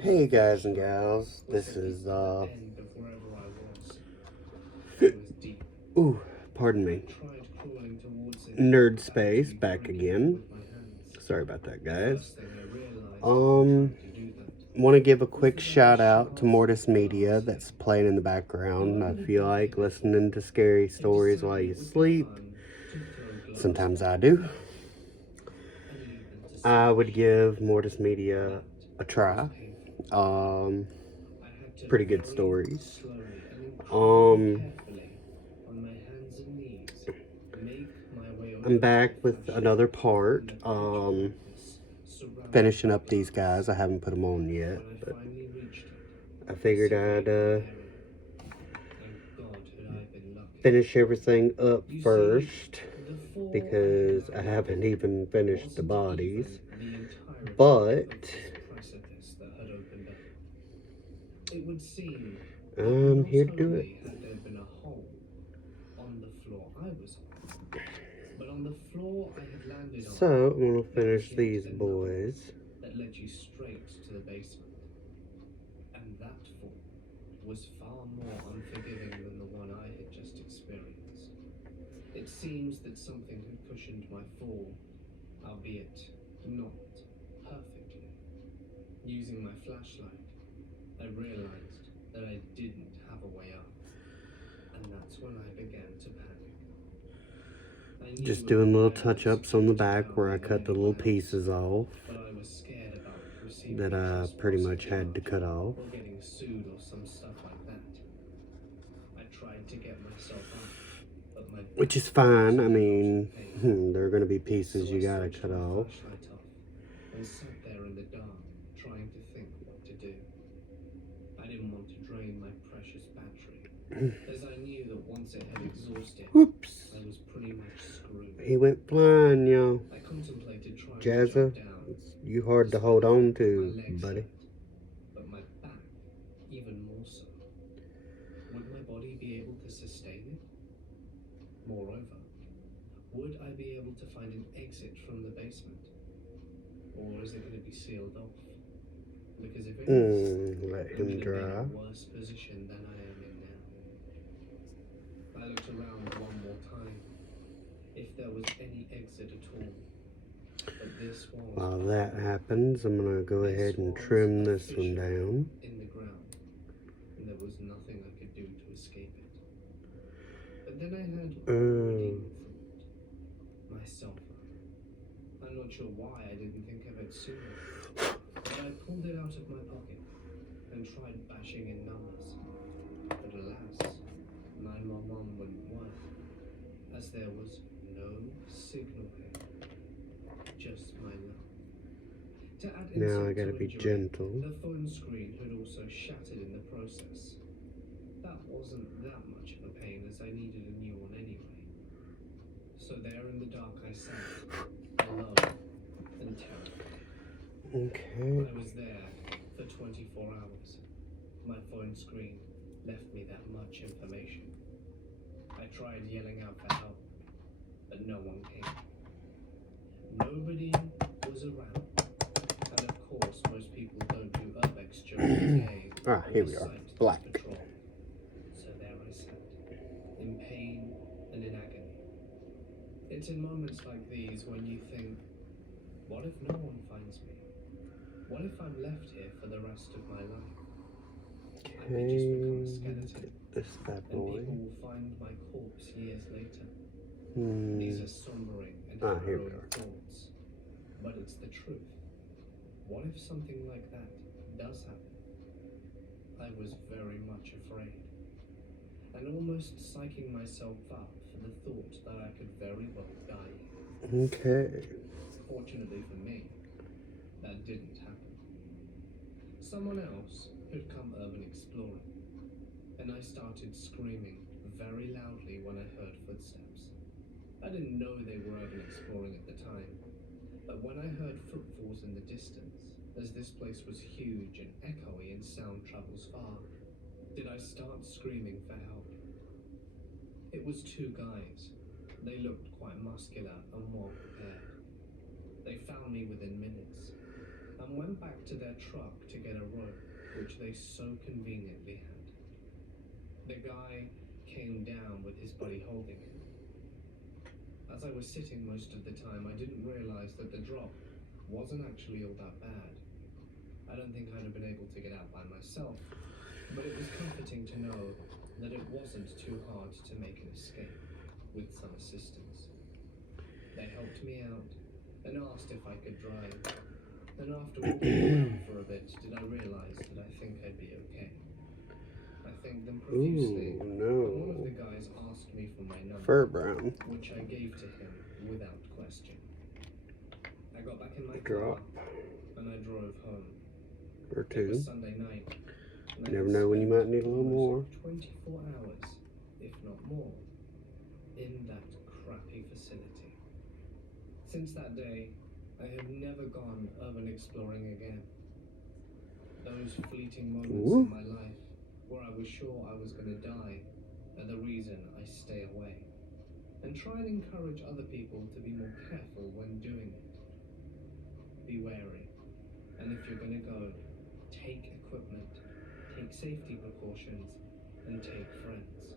Hey guys and gals, this is ooh, pardon me, Nerd Space back again. Sorry about that, guys. Want to give a quick shout out to Mortis Media that's playing in the background. I feel like listening to scary stories while you sleep. Sometimes I do. I would give Mortis Media a try. Um, Pretty good stories. Um, I'm back with another part. Finishing up these guys. I haven't put them on yet, but I figured I'd finish everything up first because I haven't even finished the bodies. But I'm here to do it. So I'm gonna finish these boys. Was far more unforgiving than the one I had just experienced. It seems that something had cushioned my fall, albeit not perfectly. Using my flashlight, I realized that I didn't have a way up, and that's when I began to panic. Just doing little touch-ups on the back where I cut the little pieces off but I was scared about that receiving I pretty much had to responsibility cut off. or getting sued or some stuff like that. I tried to get myself up, but my Which back is fine. was I in a lot mean, of pain. there are going to be pieces So I you gotta switched cut my off. flashlight off and sat there in the dark, trying to think what to do. I didn't want to drain my precious battery, as I knew that once it had exhausted, Whoops. I was pretty much screwed. He went flying, y'all. I contemplated trying to Jazza, jump down. it's you hard to hold on to, My legs buddy. hurt, but my back even more so. Would my body be able to sustain it? Moreover, would I be able to find an exit from the basement? Or is it going to be sealed off? Because if it is, Let I'm him going to be in dry. a worse position than I am in now. I looked around one more time, if there was any exit at all. But this was While that happens, I'm gonna go ahead and trim this one down. in the ground, and there was nothing I could do to escape it. But then I had a redeeming thought. My cell phone. I'm not sure why I didn't think of it sooner, but I pulled it out of my pocket and tried bashing in numbers. But alas, 911 wouldn't work, as there was no signal here. Just my luck. To add Now I insult gotta to be injury, gentle. the phone screen had also shattered in the process. That wasn't that much of a pain, as I needed a new one anyway. So there in the dark I sat, alone and terrified. Okay. I was there for 24 hours. My phone screen left me that much information. I tried yelling out for help, but no one came. Nobody was around. And of course, most people don't do urbex during the day. Here we are. Black. Patrol. So there I sat, in pain and in agony. It's in moments like these when you think, what if no one finds me? What if I'm left here for the rest of my life? I may just become a skeleton, this bad boy. and people will find my corpse years later. Hmm. These are sombering and Here we harrowing are. thoughts, but it's the truth. What if something like that does happen? I was very much afraid, and almost psyching myself up for the thought that I could very well die here. Okay. Fortunately for me, that didn't happen. Someone else had come urban exploring, and I started screaming very loudly when I heard footsteps. I didn't know they were urban exploring at the time, but when I heard footfalls in the distance, as this place was huge and echoey and sound travels far, did I start screaming for help. It was two guys. They looked quite muscular and well prepared. They found me within minutes. and went back to their truck to get a rope, which they so conveniently had. The guy came down with his buddy holding him. As I was sitting most of the time, I didn't realize that the drop wasn't actually all that bad. I don't think I'd have been able to get out by myself, but it was comforting to know that it wasn't too hard to make an escape with some assistance. They helped me out and asked if I could drive. And after walking around for a bit, did I realize that I think I'd be okay. I thanked them profusely, Ooh, and one of no. the guys asked me for my number, Fur brown. which I gave to him without question. I got back in my Drop. car and I drove home. Or It was two. Sunday night. And You I never had know when you might spent need a little more. almost 24 hours, if not more, in that crappy facility. Since that day, I have never gone urban exploring again. Those fleeting moments Ooh. in my life where I was sure I was going to die are the reason I stay away. And try and encourage other people to be more careful when doing it. Be wary. And if you're going to go, take equipment, take safety precautions, and take friends.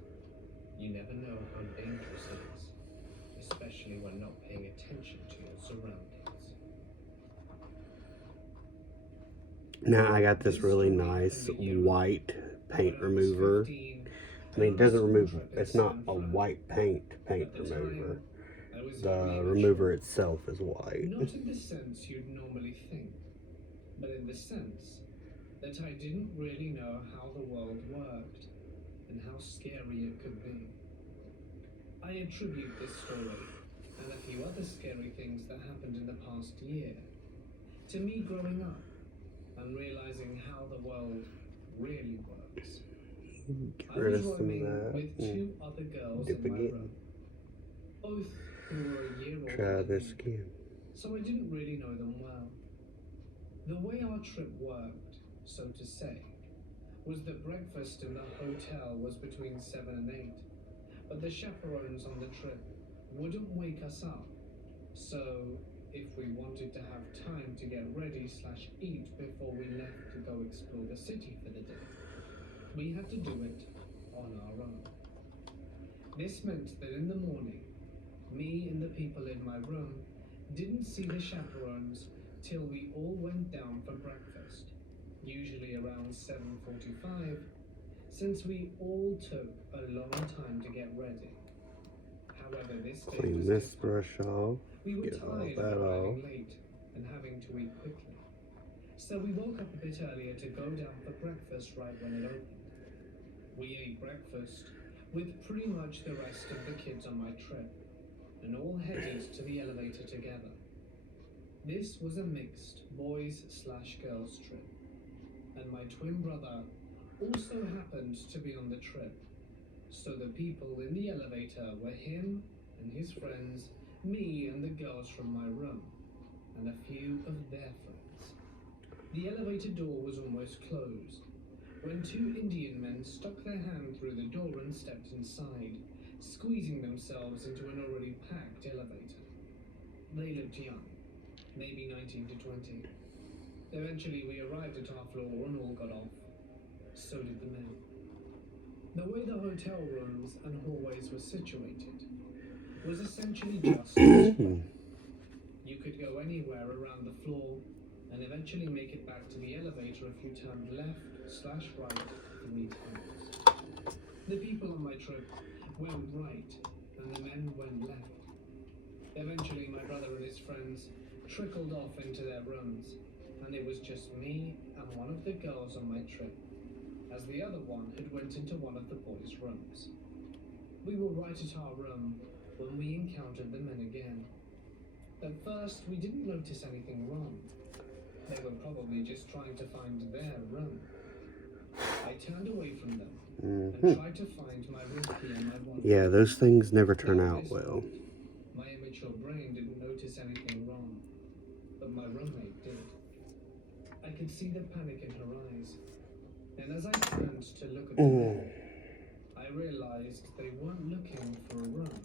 You never know how dangerous it is, especially when not paying attention to your surroundings. Now I got this really nice white paint remover. I mean, it doesn't remove, it's not a white paint remover. The remover itself is white. Not in the sense you'd normally think, but in the sense that I didn't really know how the world worked and how scary it could be. I attribute this story and a few other scary things that happened in the past year to me growing up and realizing how the world really works. Get I rid was of some of roaming that. with two other girls Dip in my again. room, both who were a year older Try than this me, again. so I didn't really know them well. The way our trip worked, so to say, was that breakfast in the hotel was between 7 and 8, but the chaperones on the trip wouldn't wake us up, so if we wanted to have time to get ready / eat before we left to go explore the city for the day, we had to do it on our own. This meant that in the morning, me and the people in my room didn't see the chaperones till we all went down for breakfast, usually around 7:45, since we all took a long time to get ready. However, this day Clean was this different. brush off. We were Get all tired that of arriving off. late and having to eat quickly. So we woke up a bit earlier to go down for breakfast right when it opened. We ate breakfast with pretty much the rest of the kids on my trip and all headed to the elevator together. This was a mixed boys / girls trip, and my twin brother also happened to be on the trip. So the people in the elevator were him and his friends, me and the girls from my room, and a few of their friends. The elevator door was almost closed when two Indian men stuck their hand through the door and stepped inside, squeezing themselves into an already packed elevator. They looked young, maybe 19 to 20. Eventually we arrived at our floor and all got off. So did the men. The way the hotel rooms and hallways were situated was essentially just a strip. You could go anywhere around the floor and eventually make it back to the elevator if you turned left / right 3 times. The people on my trip went right and the men went left. Eventually my brother and his friends trickled off into their rooms, and it was just me and one of the girls on my trip, as the other one had went into one of the boys' rooms. We were right at our room when we encountered the men again. At first, we didn't notice anything wrong. They were probably just trying to find their room. I turned away from them and tried to find my room key on my wallet. Yeah, those things never turn Now, at out this well. point, my immature brain didn't notice anything wrong, but my roommate did. I could see the panic in her eyes, and as I turned to look at the men, I realized they weren't looking for a room.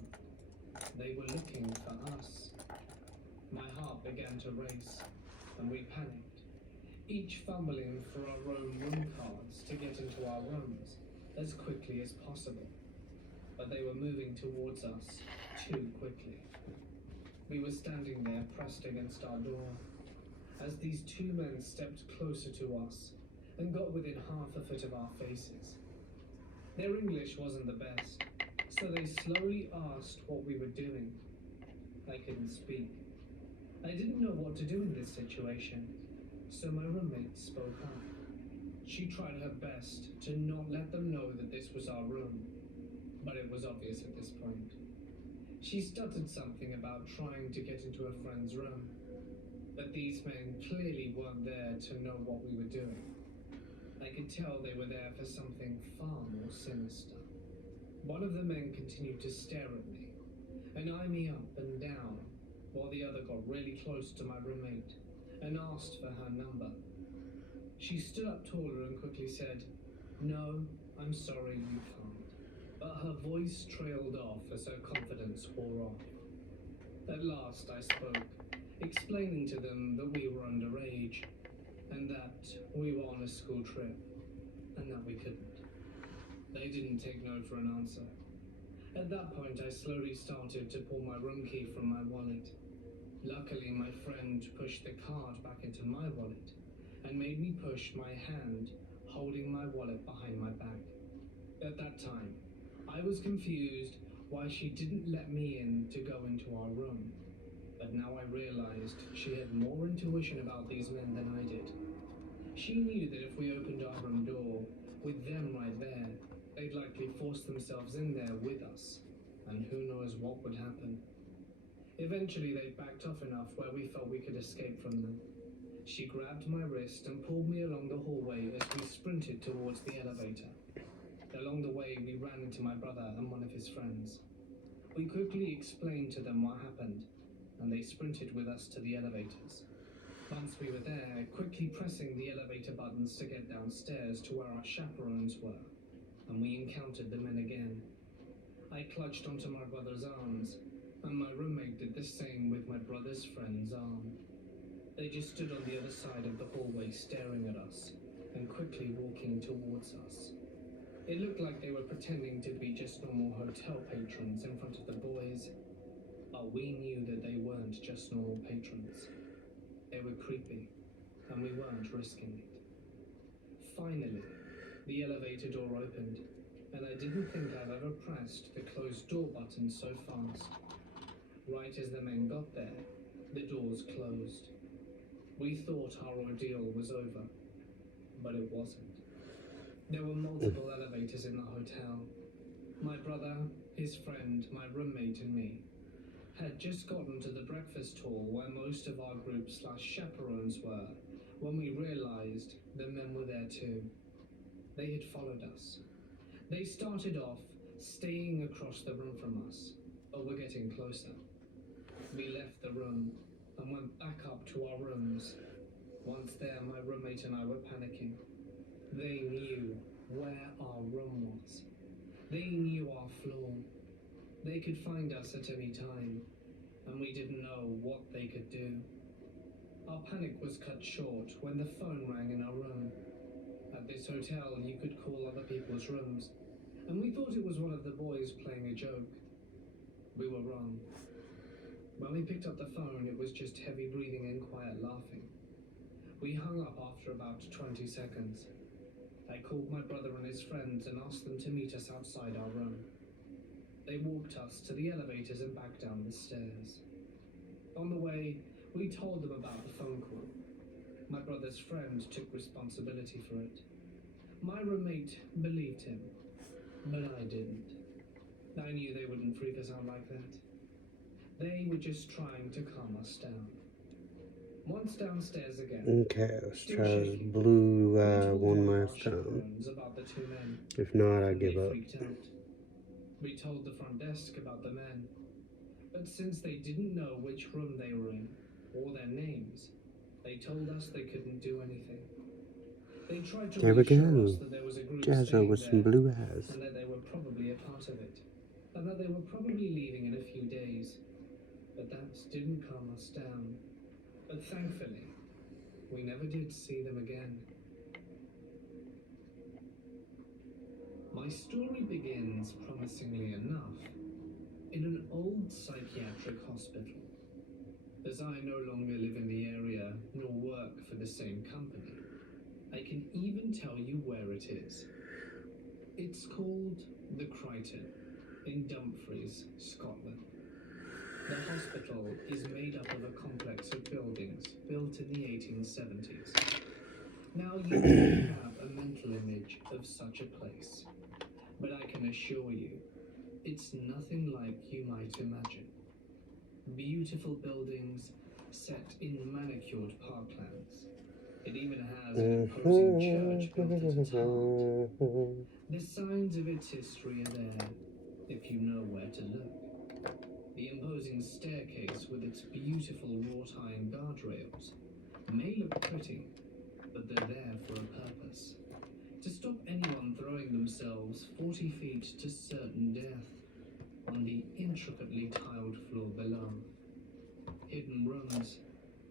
They were looking for us. My heart began to race, and we panicked. each fumbling for our own room cards to get into our rooms as quickly as possible. But they were moving towards us too quickly. We were standing there pressed against our door as these two men stepped closer to us and got within half a foot of our faces. Their English wasn't the best, so they slowly asked what we were doing. I couldn't speak. I didn't know what to do in this situation, so my roommate spoke up. She tried her best to not let them know that this was our room, but it was obvious at this point. She stuttered something about trying to get into a friend's room, but these men clearly weren't there to know what we were doing. I could tell they were there for something far more sinister. One of the men continued to stare at me and eye me up and down, while the other got really close to my roommate and asked for her number. She stood up taller and quickly said, "No, I'm sorry, you can't." But her voice trailed off as her confidence wore off. At last I spoke, explaining to them that we were underage and that we were on a school trip and that we couldn't. They didn't take no for an answer. At that point, I slowly started to pull my room key from my wallet. Luckily, my friend pushed the card back into my wallet and made me push my hand, holding my wallet behind my back. At that time, I was confused why she didn't let me in to go into our room. But now I realized she had more intuition about these men than I did. She knew that if we opened our room door, with them right there, they'd likely force themselves in there with us, and who knows what would happen. Eventually they backed off enough where we felt we could escape from them. She grabbed my wrist and pulled me along the hallway as we sprinted towards the elevator. Along the way we ran into my brother and one of his friends. We quickly explained to them what happened, and they sprinted with us to the elevators. Once we were there, quickly pressing the elevator buttons to get downstairs to where our chaperones were, and we encountered the men again. I clutched onto my brother's arms, and my roommate did the same with my brother's friend's arm. They just stood on the other side of the hallway staring at us, and quickly walking towards us. It looked like they were pretending to be just normal hotel patrons in front of the boys, but we knew that they weren't just normal patrons. They were creepy, and we weren't risking it. Finally, the elevator door opened, and I didn't think I've ever pressed the closed door button so fast. Right as the men got there, the doors closed. We thought our ordeal was over, but it wasn't. There were multiple elevators in the hotel. My brother, his friend, my roommate, and me had just gotten to the breakfast hall where most of our group/chaperones were when we realized the men were there too. They had followed us. They started off staying across the room from us, but were getting closer. We left the room and went back up to our rooms. Once there, my roommate and I were panicking. They knew where our room was. They knew our floor. They could find us at any time, and we didn't know what they could do. Our panic was cut short when the phone rang in our room. At this hotel, you could call other people's rooms, and we thought it was one of the boys playing a joke. We were wrong. When we picked up the phone, it was just heavy breathing and quiet laughing. We hung up after about 20 seconds. I called my brother and his friends and asked them to meet us outside our room. They walked us to the elevators and back down the stairs. On the way, we told them about the phone call. My brother's friend took responsibility for it. My roommate believed him, but I didn't. I knew they wouldn't freak us out like that. They were just trying to calm us down. Once downstairs again, Okay, let's still try this shaking, blue we told one one of our last time. chaperones about the two men, If not, I and give they up. freaked out. We told the front desk about the men, but since they didn't know which room they were in, or their names, they told us they couldn't do anything. They tried to There we reassure go. us that there was a group Jazza staying with some there, blue eyes. and that they were probably a part of it, and that they were probably leaving in a few days. But that didn't calm us down. But thankfully, we never did see them again. My story begins, promisingly enough, in an old psychiatric hospital. As I no longer live in the area nor work for the same company, I can even tell you where it is. It's called the Crichton in Dumfries, Scotland. The hospital is made up of a complex of buildings built in the 1870s. Now, you may have a mental image of such a place, but I can assure you, it's nothing like you might imagine. Beautiful buildings set in manicured parklands. It even has an imposing church built at its heart. The signs of its history are there, if you know where to look. The imposing staircase with its beautiful wrought iron guardrails may look pretty, but they're there for a purpose. To stop anyone throwing themselves 40 feet to certain death on the intricately tiled floor below. Hidden rooms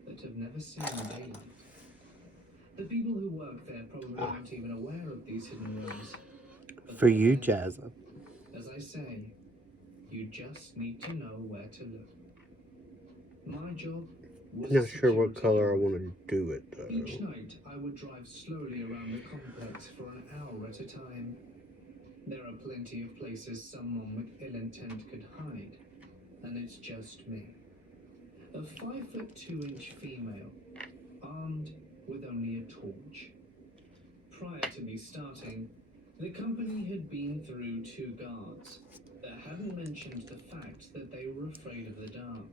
that have never seen daylight. The people who work there probably aren't even aware of these hidden rooms. For you, Jazza. As I say, you just need to know where to look. My job was Not sure what security color I guard. want to do it though. Each night I would drive slowly around the complex for an hour at a time. There are plenty of places someone with ill intent could hide, and it's just me. A 5'2" female, armed with only a torch. Prior to me starting, the company had been through 2 guards that hadn't mentioned the fact that they were afraid of the dark,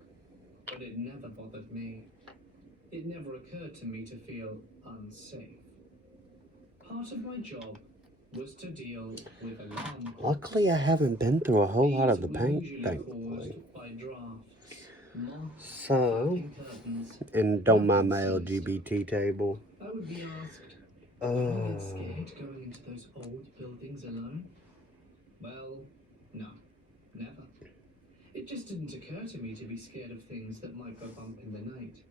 but it never bothered me. It never occurred to me to feel unsafe. Part of my job was to deal with alarm clocks. Luckily, I haven't been through a whole lot of the These were paint, usually thankfully. caused by drafts, moths, So, flapping curtains, and don't mind my vacancies. LGBT table. I would be asked, "Ever get Oh, scared going into those old buildings alone?" Well, no, never. It just didn't occur to me to be scared of things that might go bump in the night.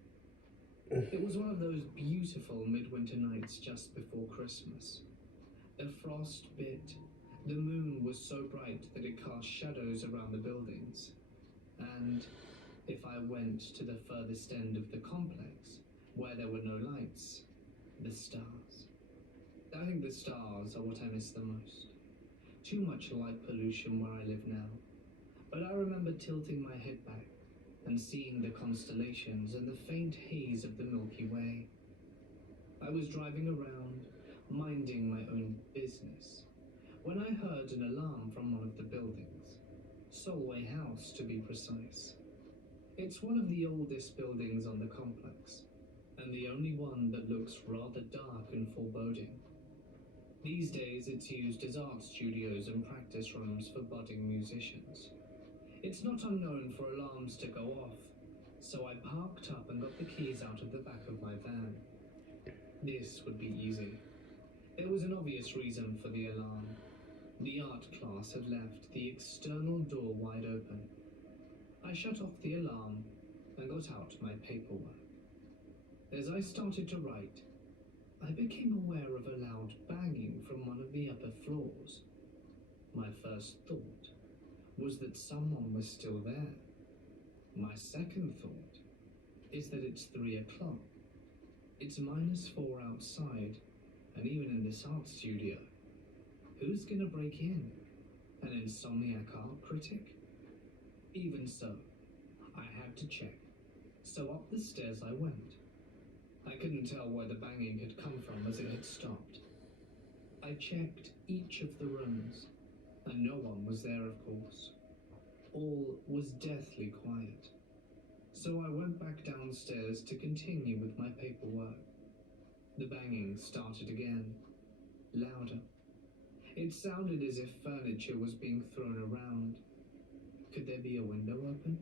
It was one of those beautiful midwinter nights just before Christmas. The frost bit. The moon was so bright that it cast shadows around the buildings. And if I went to the furthest end of the complex, where there were no lights, the stars. I think the stars are what I miss the most. Too much light pollution where I live now. But I remember tilting my head back and seeing the constellations and the faint haze of the Milky Way. I was driving around, minding my own business, when I heard an alarm from one of the buildings. Solway House, to be precise. It's one of the oldest buildings on the complex, and the only one that looks rather dark and foreboding. These days it's used as art studios and practice rooms for budding musicians. It's not unknown for alarms to go off, so I parked up and got the keys out of the back of my van. This would be easy. There was an obvious reason for the alarm. The art class had left the external door wide open. I shut off the alarm and got out my paperwork. As I started to write, I became aware of a loud banging from one of the upper floors. My first thought was that someone was still there. My second thought is that it's 3 o'clock. It's -4 outside, and even in this art studio. Who's gonna break in? An insomniac art critic? Even so, I had to check. So up the stairs I went. I couldn't tell where the banging had come from as it had stopped. I checked each of the rooms, and no one was there, of course. All was deathly quiet. So I went back downstairs to continue with my paperwork. The banging started again, louder. It sounded as if furniture was being thrown around. Could there be a window open?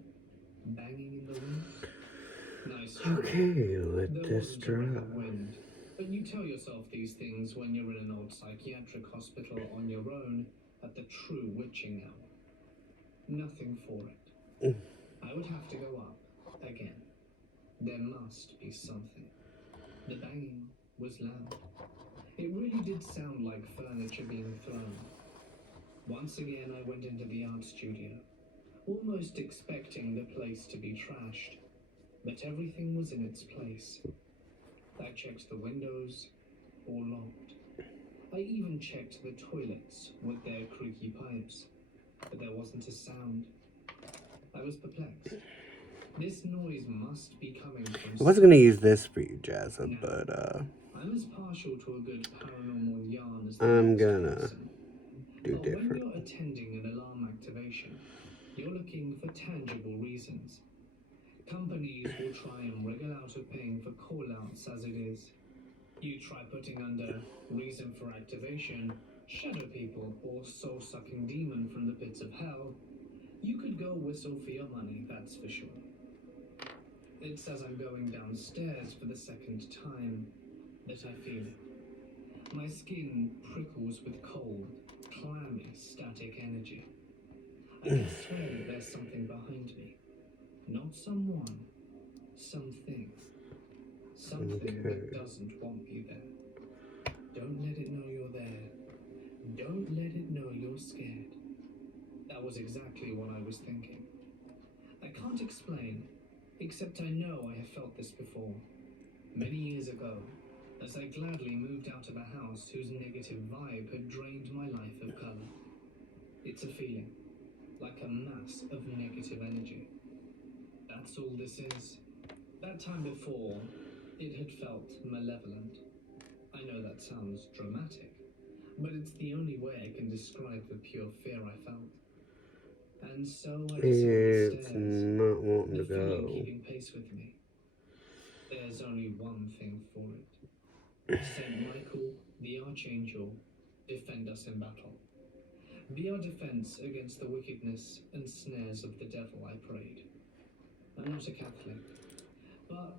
Banging in the wind? Nice try. okay, let There this wasn't a breath dry. of wind. But you tell yourself these things when you're in an old psychiatric hospital on your own at the true witching hour. Nothing for it. I would have to go up again. There must be something. The banging was loud. It really did sound like furniture being thrown. Once again, I went into the art studio, almost expecting the place to be trashed, but everything was in its place. I checked the windows, all locked. I even checked the toilets with their creaky pipes, but there wasn't a sound. I was perplexed. This noise must be coming from I was gonna use this for you, Jazza, now, but I'm as partial to a good paranormal yarn as the I'm next gonna person. do But when different. you're attending an alarm activation, you're looking for tangible reasons. Companies will try and wriggle out of paying for call-outs as it is. You try putting under reason for activation, shadow people, or soul-sucking demon from the pits of hell. You could go whistle for your money, that's for sure. It's as I'm going downstairs for the second time that I feel it. My skin prickles with cold, clammy, static energy. I can swear that there's something behind me. Not someone, something. Something that Okay. doesn't want me there. Don't let it know you're there. Don't let it know you're scared. That was exactly what I was thinking. I can't explain, except I know I have felt this before. Many years ago, as I gladly moved out of a house whose negative vibe had drained my life of colour. It's a feeling, like a mass of negative energy. That's all this is. That time before, it had felt malevolent. I know that sounds dramatic, but it's the only way I can describe the pure fear I felt. And so I descend the It's stairs, not wanting the to feeling go. keeping pace with me. There's only one thing for it. Saint Michael, the Archangel, defend us in battle. Be our defense against the wickedness and snares of the devil, I prayed. I'm not a Catholic, but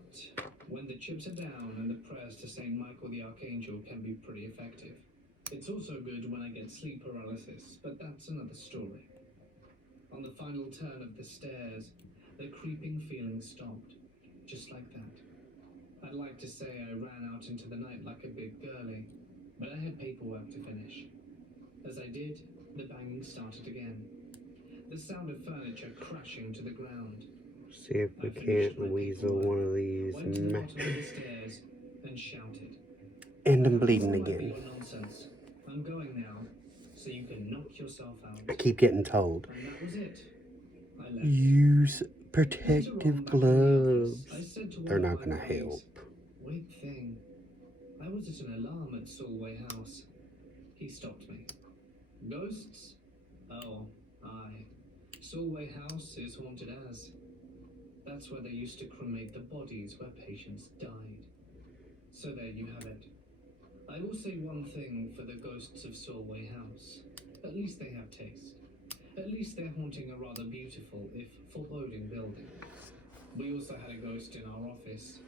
when the chips are down and the prayers to Saint Michael the Archangel can be pretty effective. It's also good when I get sleep paralysis, but that's another story. On the final turn of the stairs, the creeping feeling stopped, just like that. I'd like to say I ran out into the night like a big girlie, but I had paperwork to finish. As I did, the banging started again. The sound of furniture crashing to the ground. See if we I finished can't my weasel paperwork, one of these. went to the bottom of the stairs, and shouted, And "I I'm have no bleeding time for again. your nonsense. I'm going now, so you can knock yourself I out." keep getting told. And that was it. I left. Use Later protective on, back in the office, gloves. I said to one They're of not my gonna buddies, help. "Weird thing. I was at an alarm at Solway House." He stopped me. "Ghosts? Oh, aye. Solway House is haunted as. That's where they used to cremate the bodies where patients died. So there you have it. I will say one thing for the ghosts of Solway House. At least they have taste. At least they're haunting a rather beautiful, if foreboding, building. We also had a ghost in our office.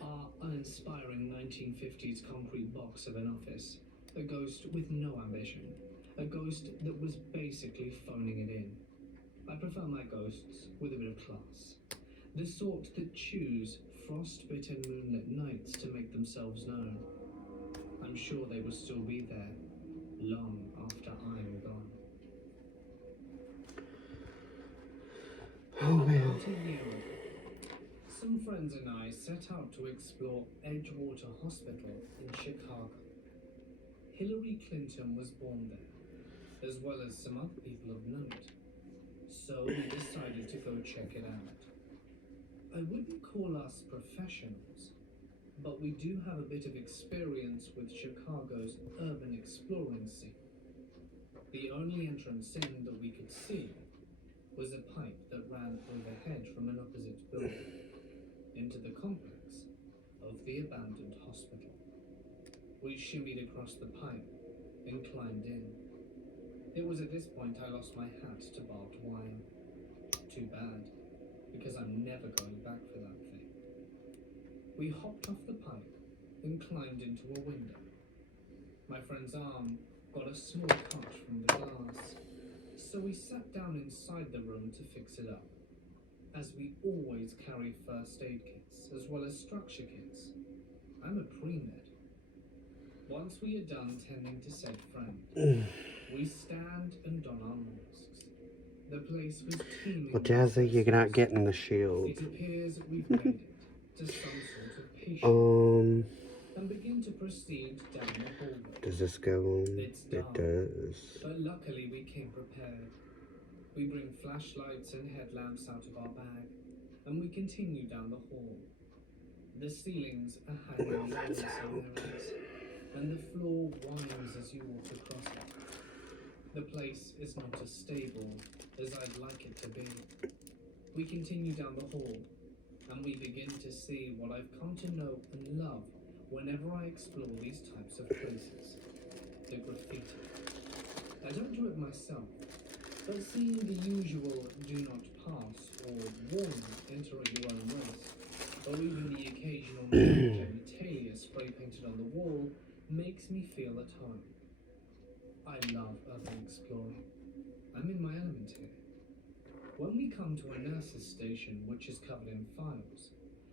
Our uninspiring 1950s concrete box of an office. A ghost with no ambition. A ghost that was basically phoning it in. I prefer my ghosts with a bit of class. The sort that choose frost-bitten moonlit nights to make themselves known. I'm sure they will still be there, long after I'm gone. Oh well. About a year ago, some friends and I set out to explore Edgewater Hospital in Chicago. Hillary Clinton was born there, as well as some other people of note. So we decided to go check it out. I wouldn't call us professionals, but we do have a bit of experience with Chicago's urban exploring scene. The only entrance in that we could see was a pipe that ran overhead from an opposite building into the complex of the abandoned hospital. We shimmied across the pipe and climbed in. It was at this point I lost my hat to barbed wire. Too bad, because I'm never going back for that thing. We hopped off the pipe and climbed into a window. My friend's arm got a small cut from the glass, so we sat down inside the room to fix it up. As we always carry first aid kits as well as structure kits, I'm a pre-med. Once we are done tending to said friend, we stand and don our masks. The place was teeming Well, with Jazza, you're not associates. getting the shield. It appears we've made it to some sort of patient and begin to proceed down the hallway. Does this go on? It's It dark, does. but luckily we came prepared. We bring flashlights and headlamps out of our bag, and we continue down the hall. The ceilings are hanging low in some areas, and the floor whines as you walk across it. The place is not as stable as I'd like it to be. We continue down the hall, and we begin to see what I've come to know and love whenever I explore these types of places: the graffiti. I don't do it myself, but seeing the usual do not pass or warning enter at your own risk, or even the occasional genitalia spray painted on the wall, makes me feel at home. I love urban exploring. I'm in my element here. When we come to a nurse's station which is covered in files,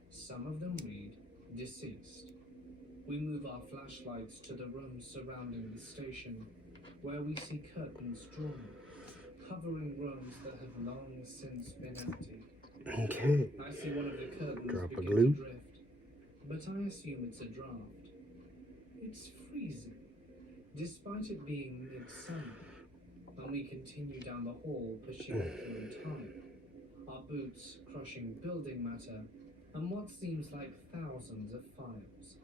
some of them read deceased. We move our flashlights to the rooms surrounding the station, where we see curtains drawn, covering rooms that have long since been empty. Okay. I see one of the curtains Drop a begin glue. to drift, but I assume it's a draft. It's freezing, despite it being midsummer, and we continue down the hall pushing through time, our boots crushing building matter and what seems like thousands of files.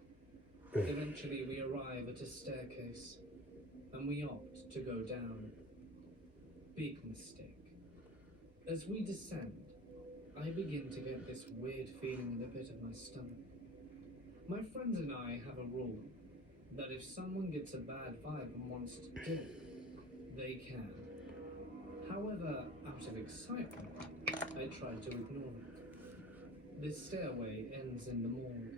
Eventually we arrive at a staircase, and we opt to go down. Big mistake. As we descend, I begin to get this weird feeling in the pit of my stomach. My friends and I have a rule that if someone gets a bad vibe and wants to dip, they can. However, out of excitement, I tried to ignore it. This stairway ends in the morgue.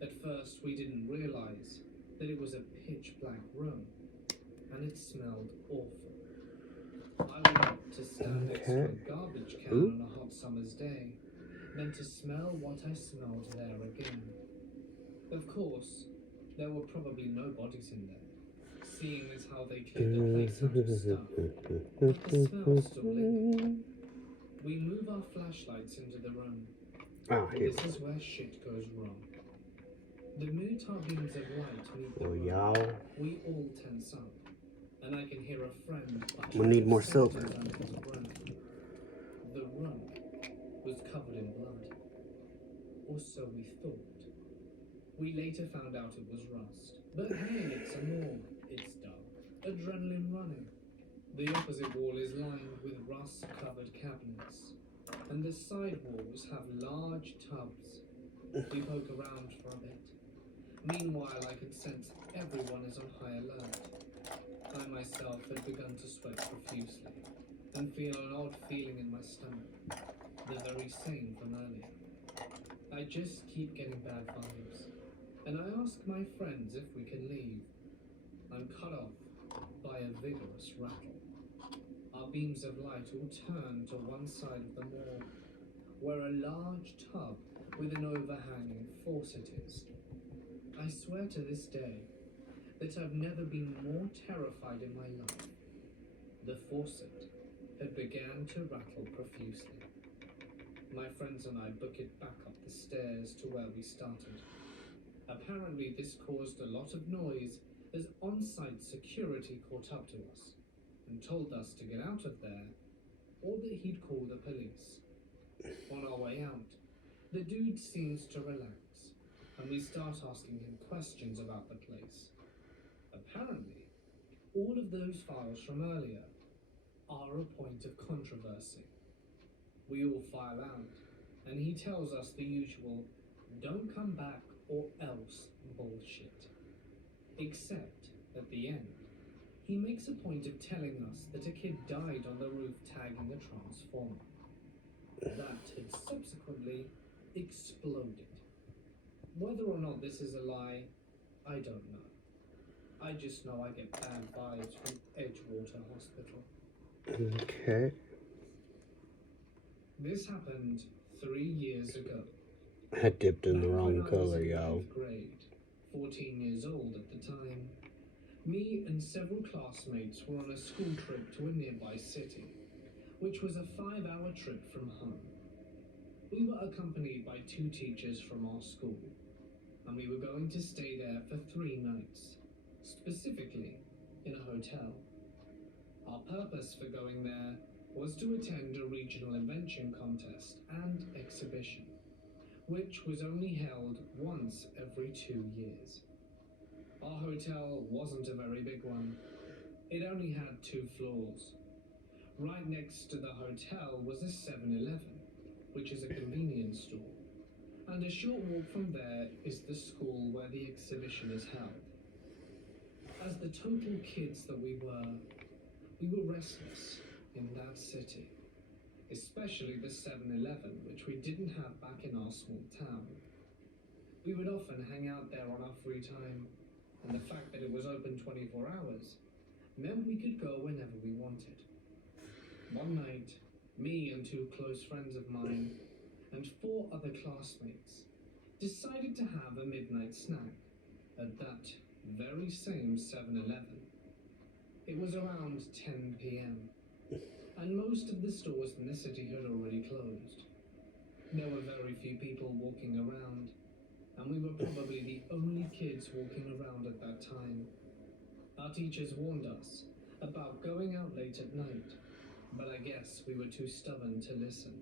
At first, we didn't realize that it was a pitch-black room, and it smelled awful. I would opt to stand next to a garbage can on a hot summer's day than to smell what I smelled there again. Of course, there were probably no bodies in there, seeing as how they cleared the place out of stuff, but the smell still lingered. We move our flashlights into the room. This is where shit goes wrong. The minute our beams of light meet the room, we all tense up, and I can hear a friend we need more silver. under his breath. The room was covered in blood, or so we thought. We later found out it was rust. But hey, it's a morgue. It's dark. Adrenaline running. The opposite wall is lined with rust-covered cabinets, and the side walls have large tubs. We poke around for a bit. Meanwhile, I can sense everyone is on high alert. I myself had begun to sweat profusely and feel an odd feeling in my stomach, the very same from earlier. I just keep getting bad vibes, and I ask my friends if we can leave. I'm cut off by a vigorous rattle. Our beams of light all turn to one side of the morgue, where a large tub with an overhanging faucet is. I swear to this day that I've never been more terrified in my life. The faucet had began to rattle profusely. My friends and I book it back up the stairs to where we started. Apparently this caused a lot of noise as on-site security caught up to us and told us to get out of there or that he'd call the police. On our way out, the dude seems to relax, and we start asking him questions about the place. Apparently, all of those files from earlier are a point of controversy. We all file out, and he tells us the usual "don't come back or else" bullshit. Except, at the end, he makes a point of telling us that a kid died on the roof tagging a transformer. That had subsequently exploded. Whether or not this is a lie, I don't know. I just know I get bad vibes from Edgewater Hospital. Okay. This happened 3 years ago. I dipped in the Back when wrong I was color, in y'all. 9th grade, 14 years old at the time, me and several classmates were on a school trip to a nearby city, which was a 5-hour trip from home. We were accompanied by 2 teachers from our school, and we were going to stay there for 3 nights, specifically in a hotel. Our purpose for going there was to attend a regional invention contest and exhibition, which was only held once every 2 years. Our hotel wasn't a very big one. It only had 2 floors. Right next to the hotel was a 7-Eleven, which is a convenience store, and a short walk from there is the school where the exhibition is held. As the total kids that we were restless in that city, especially the 7-Eleven, which we didn't have back in our small town. We would often hang out there on our free time, and the fact that it was open 24 hours meant we could go whenever we wanted. One night, me and 2 close friends of mine and 4 other classmates decided to have a midnight snack at that very same 7-Eleven. It was around 10 p.m. and most of the stores in the city had already closed. There were very few people walking around, and we were probably the only kids walking around at that time. Our teachers warned us about going out late at night, but I guess we were too stubborn to listen.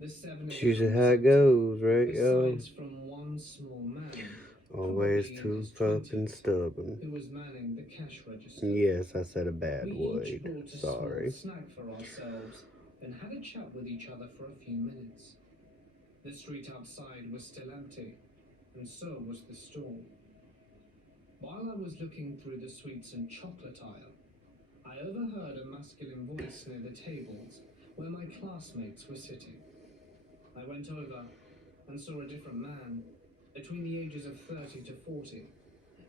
The 7-Eleven It's usually was how it empty, goes, right, y'all? besides from one small man, Always probably in too his fucking 20s, stubborn. who was manning the cash register. Yes, I said a bad We each word. brought a Sorry. small snack for ourselves and had a chat with each other for a few minutes. The street outside was still empty, and so was the store. While I was looking through the sweets and chocolate aisle, I overheard a masculine voice near the tables where my classmates were sitting. I went over and saw a different man, between the ages of 30 to 40,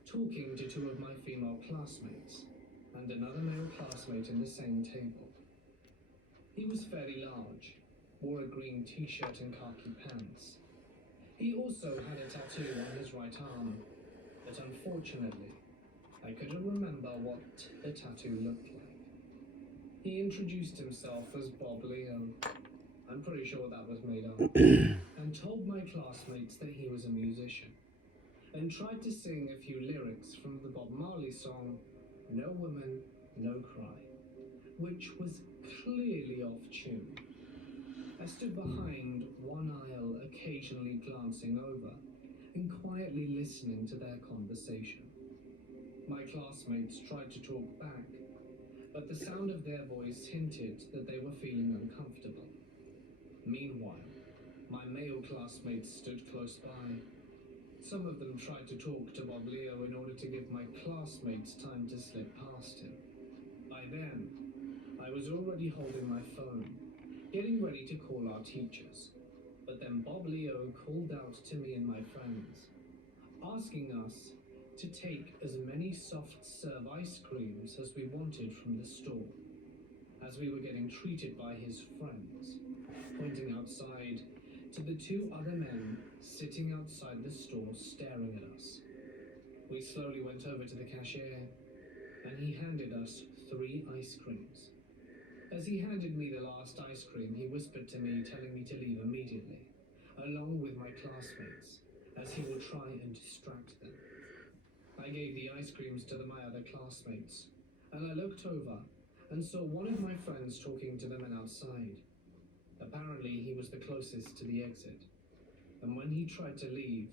talking to 2 of my female classmates and another male classmate in the same table. He was fairly large, wore a green t-shirt and khaki pants. He also had a tattoo on his right arm, but unfortunately, I couldn't remember what the tattoo looked like. He introduced himself as Bob Leo. I'm pretty sure that was made up. And told my classmates that he was a musician, and tried to sing a few lyrics from the Bob Marley song, No Woman, No Cry, which was clearly off tune. I stood behind one aisle, occasionally glancing over and quietly listening to their conversation. My classmates tried to talk back, but the sound of their voice hinted that they were feeling uncomfortable. Meanwhile, my male classmates stood close by. Some of them tried to talk to Bob Leo in order to give my classmates time to slip past him. By then, I was already holding my phone, getting ready to call our teachers. But then Bob Leo called out to me and my friends, asking us to take as many soft serve ice creams as we wanted from the store, as we were getting treated by his friends, pointing outside to the 2 other men sitting outside the store staring at us. We slowly went over to the cashier, and he handed us 3 ice creams. As he handed me the last ice cream, he whispered to me, telling me to leave immediately, along with my classmates, as he will try and distract them. I gave the ice creams to my other classmates, and I looked over and saw one of my friends talking to the men outside. Apparently, he was the closest to the exit, and when he tried to leave,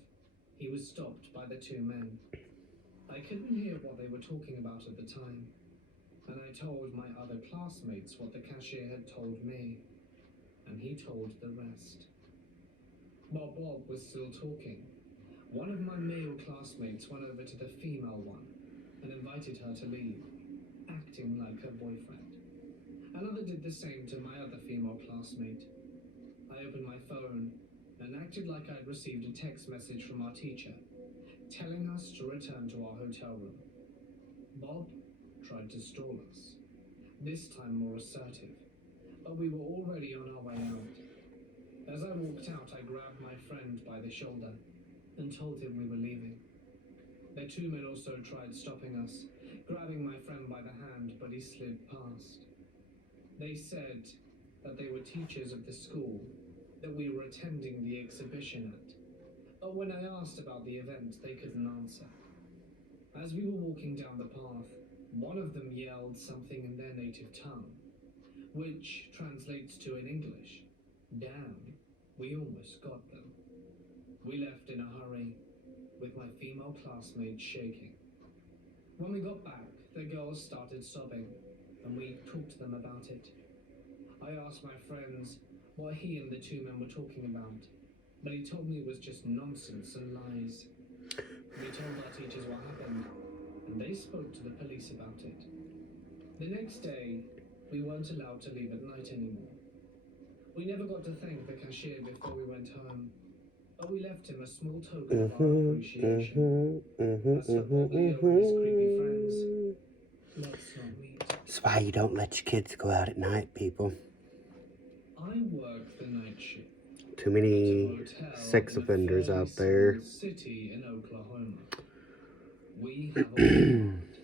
he was stopped by the 2 men. I couldn't hear what they were talking about at the time, and I told my other classmates what the cashier had told me, and he told the rest. While Bob was still talking, one of my male classmates went over to the female one and invited her to leave, acting like her boyfriend. Another did the same to my other female classmate. I opened my phone and acted like I'd received a text message from our teacher, telling us to return to our hotel room. Bob tried to stall us, this time more assertive, but we were already on our way out. As I walked out, I grabbed my friend by the shoulder and told him we were leaving. The two men also tried stopping us, grabbing my friend by the hand, but he slid past. They said that they were teachers of the school that we were attending the exhibition at. But when I asked about the event, they couldn't answer. As we were walking down the path, one of them yelled something in their native tongue, which translates to in English, "Damn, we almost got them." We left in a hurry, with my female classmates shaking. When we got back, the girls started sobbing, and we talked to them about it. I asked my friends what he and the two men were talking about, but he told me it was just nonsense and lies. We told our teachers what happened, and they spoke to the police about it. The next day, we weren't allowed to leave at night anymore. We never got to thank the cashier before we went home, but we left him a small token of our appreciation. As for poor Leo and his creepy friends, let's not meet. That's why you don't let your kids go out at night, people. I work the night shift. Too many sex offenders out there. City in Oklahoma. We have a Walmart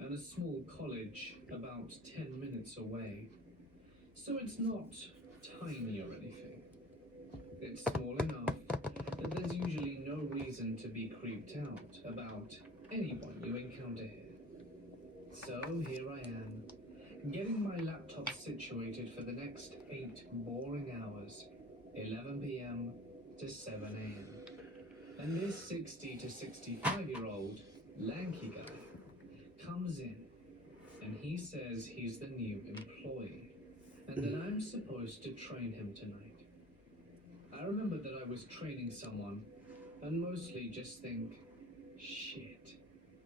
and a small college about 10 minutes away. So it's not tiny or anything. It's small enough that there's usually no reason to be creeped out about anyone you encounter here. So here I am, getting my laptop situated for the next 8 boring hours, 11 p.m. to 7 a.m. And this 60 to 65-year-old lanky guy comes in and he says he's the new employee and that I'm supposed to train him tonight. I remember that I was training someone and mostly just think, shit,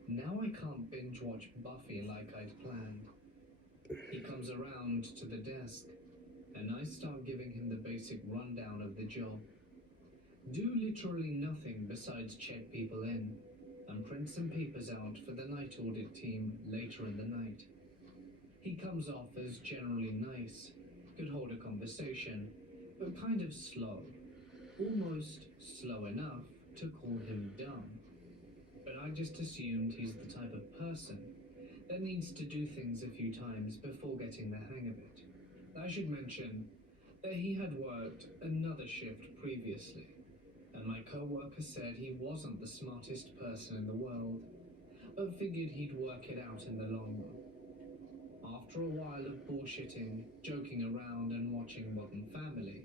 now I can't binge watch Buffy like I'd planned. He comes around to the desk and I start giving him the basic rundown of the job. Do literally nothing besides check people in and print some papers out for the night audit team later in the night. He comes off as generally nice, could hold a conversation, but kind of slow. Almost slow enough to call him dumb. But I just assumed he's the type of person that needs to do things a few times before getting the hang of it. I should mention that he had worked another shift previously, and my co-worker said he wasn't the smartest person in the world, but figured he'd work it out in the long run. After a while of bullshitting, joking around and watching Modern Family,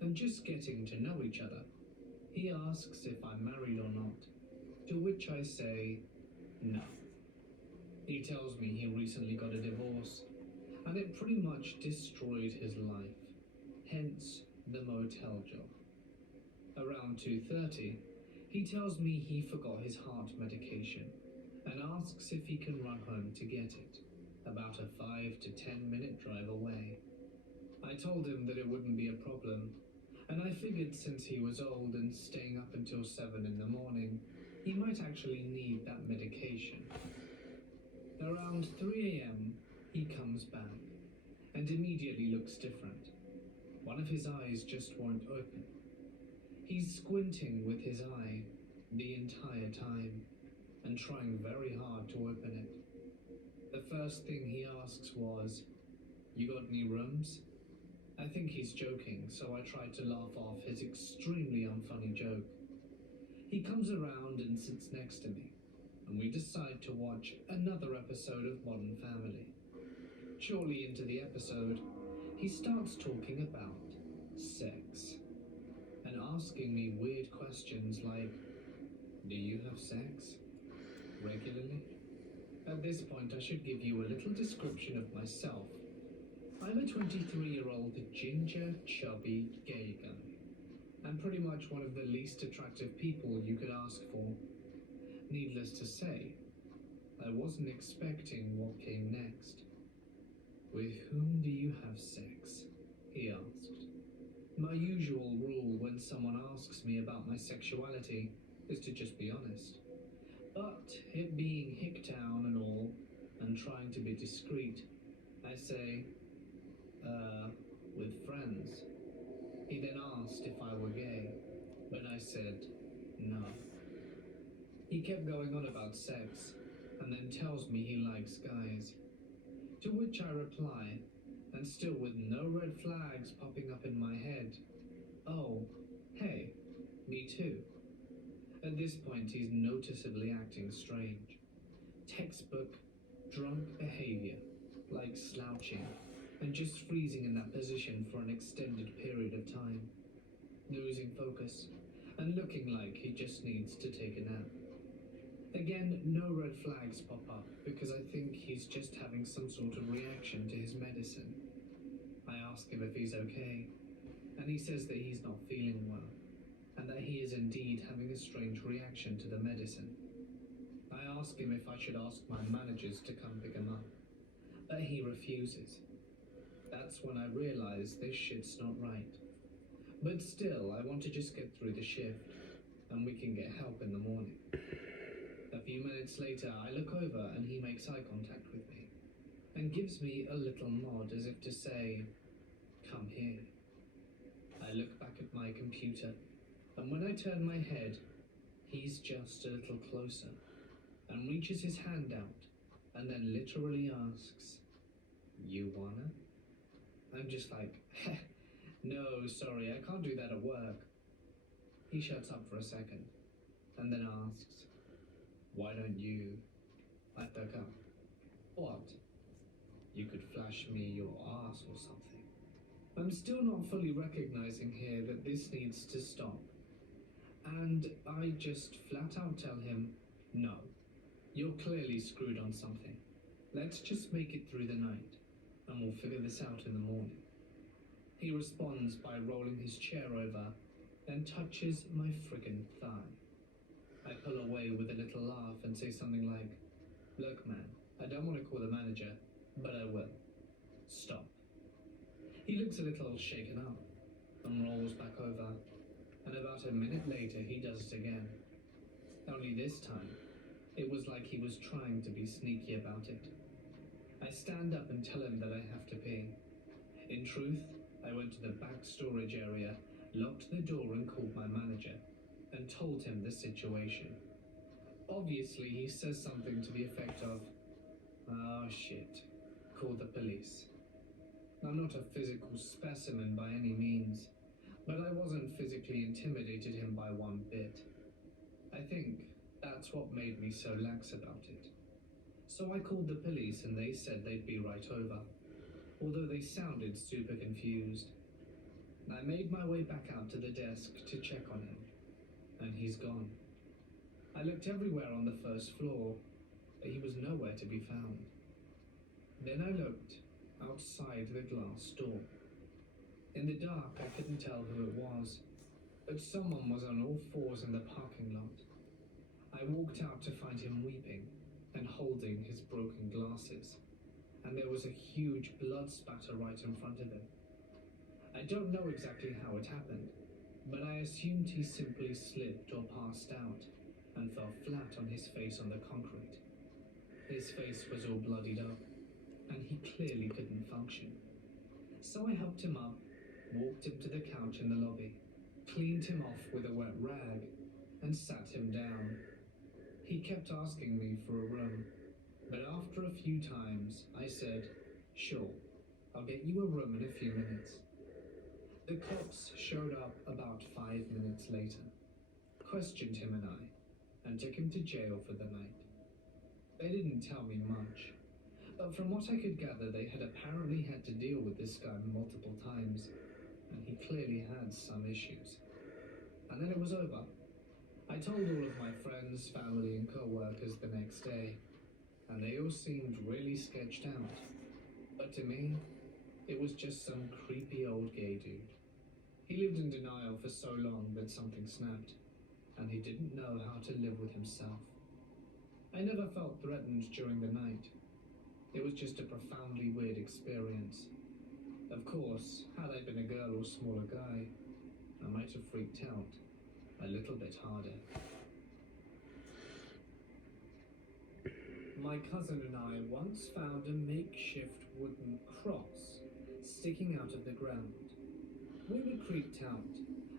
and just getting to know each other, he asks if I'm married or not, to which I say, no. He tells me he recently got a divorce, and it pretty much destroyed his life, hence the motel job. Around 2:30, he tells me he forgot his heart medication, and asks if he can run home to get it, about a 5 to 10 minute drive away. I told him that it wouldn't be a problem, and I figured since he was old and staying up until 7 in the morning, he might actually need that medication. Around 3 a.m., he comes back, and immediately looks different. One of his eyes just won't open. He's squinting with his eye the entire time, and trying very hard to open it. The first thing he asks was, "You got any rooms?" I think he's joking, so I try to laugh off his extremely unfunny joke. He comes around and sits next to me, and we decide to watch another episode of Modern Family. Shortly into the episode, he starts talking about sex, and asking me weird questions like, "Do you have sex? Regularly?" At this point, I should give you a little description of myself. I'm a 23-year-old ginger, chubby, gay guy. I'm pretty much one of the least attractive people you could ask for. Needless to say, I wasn't expecting what came next. "With whom do you have sex?" he asked. My usual rule when someone asks me about my sexuality is to just be honest. But it being Hicktown and all, and trying to be discreet, I say, with friends. He then asked if I were gay, but I said no. He kept going on about sex, and then tells me he likes guys. To which I reply, and still with no red flags popping up in my head, oh, hey, me too. At this point, he's noticeably acting strange. Textbook drunk behavior, like slouching, and just freezing in that position for an extended period of time, losing focus, and looking like he just needs to take a nap. Again, no red flags pop up because I think he's just having some sort of reaction to his medicine. I ask him if he's okay, and he says that he's not feeling well, and that he is indeed having a strange reaction to the medicine. I ask him if I should ask my managers to come pick him up, but he refuses. That's when I realize this shit's not right. But still, I want to just get through the shift, and we can get help in the morning. A few minutes later, I look over and he makes eye contact with me, and gives me a little nod as if to say, come here. I look back at my computer, and when I turn my head, he's just a little closer, and reaches his hand out, and then literally asks, you wanna? I'm just like, no, sorry, I can't do that at work. He shuts up for a second, and then asks, why don't you? I perk up. What? You could flash me your ass or something. I'm still not fully recognizing here that this needs to stop. And I just flat out tell him, no, you're clearly screwed on something. Let's just make it through the night, and we'll figure this out in the morning. He responds by rolling his chair over, then touches my friggin' thigh. I pull away with a little laugh and say something like, look man, I don't want to call the manager, but I will. Stop. He looks a little shaken up and rolls back over, and about a minute later he does it again. Only this time, it was like he was trying to be sneaky about it. I stand up and tell him that I have to pee. In truth, I went to the back storage area, locked the door and called my manager, and told him the situation. Obviously, he says something to the effect of, oh shit, call the police. I'm not a physical specimen by any means, but I wasn't physically intimidated him by one bit. I think that's what made me so lax about it. So I called the police and they said they'd be right over, although they sounded super confused. I made my way back out to the desk to check on him, and he's gone. I looked everywhere on the first floor, but he was nowhere to be found. Then I looked outside the glass door. In the dark, I couldn't tell who it was, but someone was on all fours in the parking lot. I walked out to find him weeping and holding his broken glasses, and there was a huge blood spatter right in front of him. I don't know exactly how it happened, but I assumed he simply slipped or passed out and fell flat on his face on the concrete. His face was all bloodied up, and he clearly couldn't function. So I helped him up, walked him to the couch in the lobby, cleaned him off with a wet rag, and sat him down. He kept asking me for a room, but after a few times, I said, sure, I'll get you a room in a few minutes. The cops showed up about 5 minutes later, questioned him and took him to jail for the night. They didn't tell me much, but from what I could gather, they had apparently had to deal with this guy multiple times, and he clearly had some issues. And then it was over. I told all of my friends, family, and co-workers the next day, and they all seemed really sketched out. But to me, it was just some creepy old gay dude. He lived in denial for so long that something snapped, and he didn't know how to live with himself. I never felt threatened during the night. It was just a profoundly weird experience. Of course, had I been a girl or smaller guy, I might have freaked out a little bit harder. My cousin and I once found a makeshift wooden cross sticking out of the ground. We were creeped out,